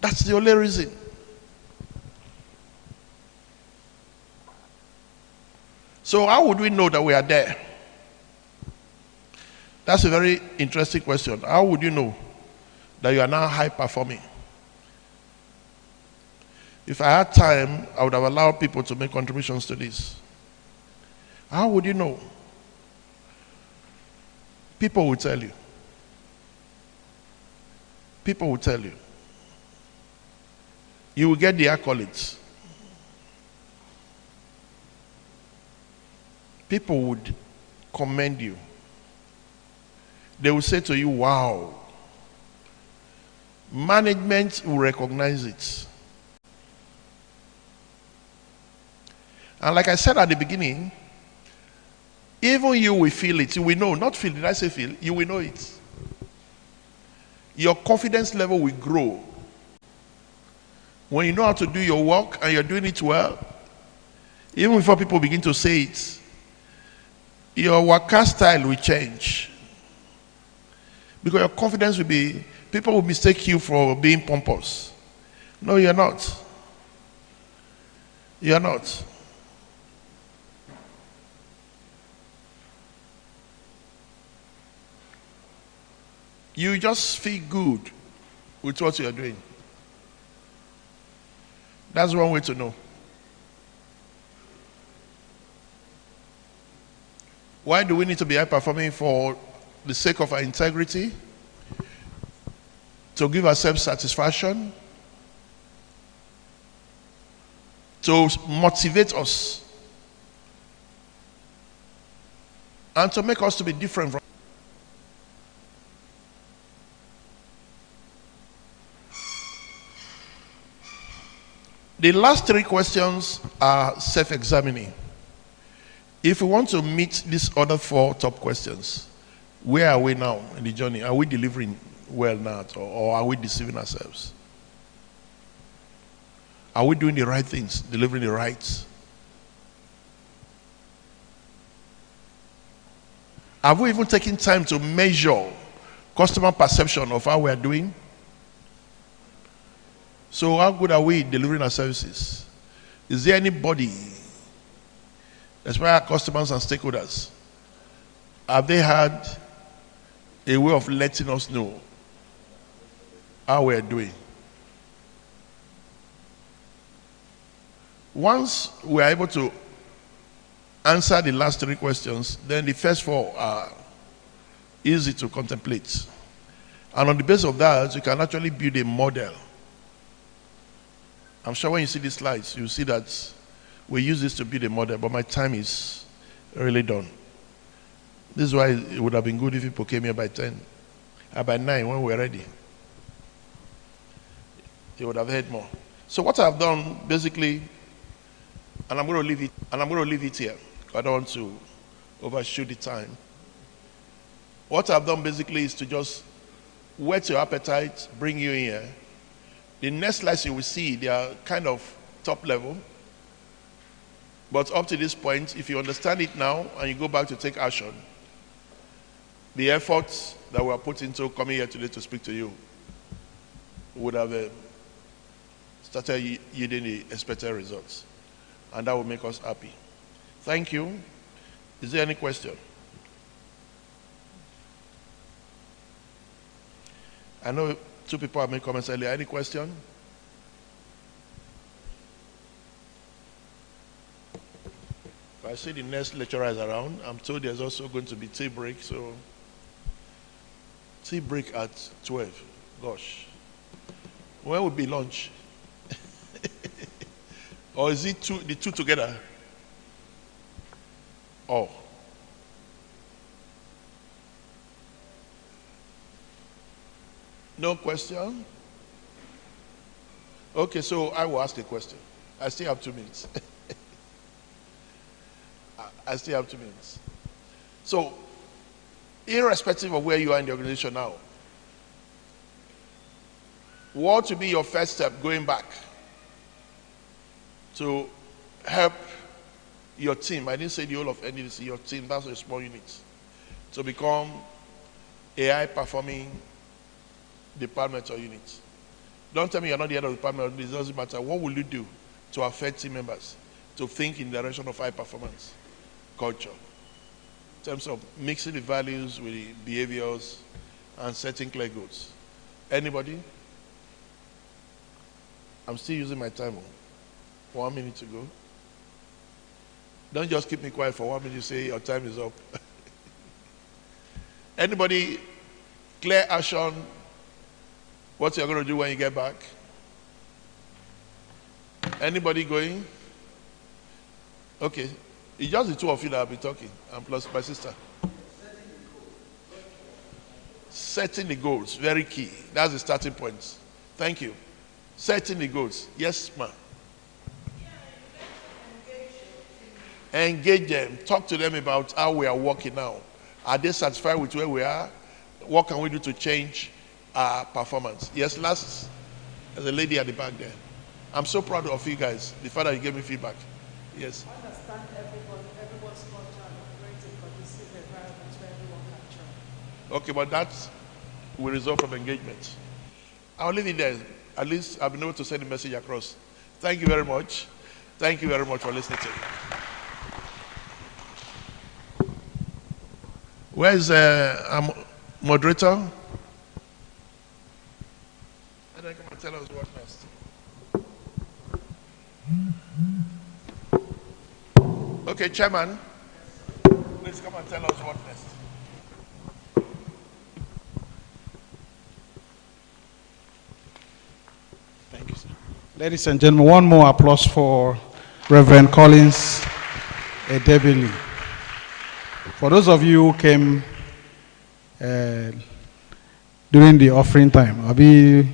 That's the only reason. So how would we know that we are there? That's a very interesting question. How would you know that you are now high performing? If I had time, I would have allowed people to make contributions to this. How would you know? People will tell you. People will tell you. You will get the accolades. People would commend you. They will say to you, wow. Management will recognize it. And like I said at the beginning, even you will feel it. You will know. Not feel, did I say feel? You will know it. Your confidence level will grow. When you know how to do your work and you're doing it well, even before people begin to say it, your worker style will change. Because your confidence will be, people will mistake you for being pompous. No, you're not. You're not. You just feel good with what you're doing. That's one way to know. Why do we need to be high performing? For the sake of our integrity, to give ourselves satisfaction, to motivate us, and to make us to be different from. The last three questions are self-examining. If we want to meet these other four top questions, where are we now in the journey? Are we delivering well now, or are we deceiving ourselves? Are we doing the right things, delivering the rights? Have we even taken time to measure customer perception of how we are doing? So how good are we delivering our services? Is there anybody, especially our customers and stakeholders, have they had a way of letting us know how we are doing? Once we are able to answer the last three questions, then the first four are easy to contemplate. And on the basis of that, you can actually build a model. I'm sure when you see these slides, you'll see that we use this to build a model, but my time is really done. This is why it would have been good if people came here by 10, by 9 when we're ready. They would have heard more. So what I've done basically, and I'm going to leave it here. I don't want to overshoot the time. What I've done basically is to just whet your appetite, bring you in here. The next slides you will see, they are kind of top level. But up to this point, if you understand it now and you go back to take action, the efforts that we are put into coming here today to speak to you would have started yielding the expected results. And that will make us happy. Thank you. Is there any question? I know two people have made comments earlier. Any question? I see the next lecturer is around. I'm told there's also going to be tea break, so tea break at 12. Gosh. When will be lunch? Or is it the two together? Oh. No question? Okay, so I will ask a question. I still have 2 minutes. I still have 2 minutes. So, irrespective of where you are in the organization now, what will be your first step going back to help your team? I didn't say the whole of NDDC, your team, that's a small unit, to become a high-performing department or unit. Don't tell me you're not the head of the department, it doesn't matter. What will you do to affect team members to think in the direction of high performance? culture in terms of mixing the values with the behaviors and setting clear goals. Anybody? I'm still using my time. 1 minute to go. Don't just keep me quiet for 1 minute. You say your time is up. Anybody? Clear action. What you're going to do when you get back? Anybody going? Okay. It's just the two of you that will be talking, and plus my sister. Setting the goals, very key. That's the starting point. Thank you. Setting the goals. Yes, ma'am. Engage them. Talk to them about how we are working now. Are they satisfied with where we are? What can we do to change our performance? Yes, last, there's a lady at the back there. I'm so proud of you guys. The fact that you gave me feedback. Yes. I understand everyone's culture and operate a conducive environment where everyone can thrive. Okay, but that will result from engagement. I'll leave it there. At least I've been able to send the message across. Thank you very much. Thank you very much for listening to me. Where's our moderator? And then come and tell us what next. Okay, Chairman, please come and tell us what next. Thank you, sir. Ladies and gentlemen, one more applause for Reverend Collins Edebili. For those of you who came during the offering time, Abi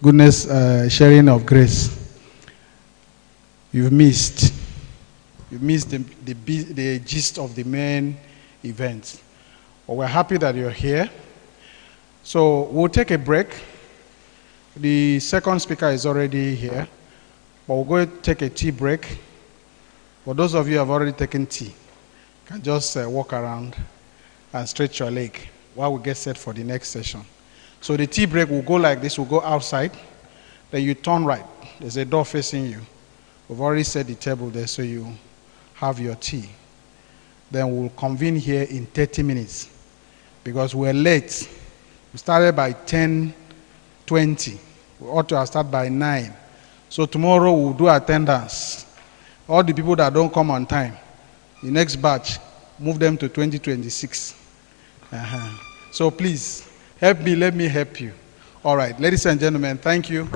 goodness sharing of grace, you've missed the gist of the main event. But we're happy that you're here. So we'll take a break. The second speaker is already here, but we'll go take a tea break. For those of you who have already taken tea, you can just walk around and stretch your leg while we get set for the next session. So the tea break will go like this. We'll go outside. Then you turn right. There's a door facing you. We've already set the table there so you have your tea. Then we'll convene here in 30 minutes because we're late. We started by 10:20. We ought to have started by 9. So tomorrow we'll do attendance. All the people that don't come on time, the next batch, move them to 2026. So please, help me, let me help you. All right, ladies and gentlemen, thank you.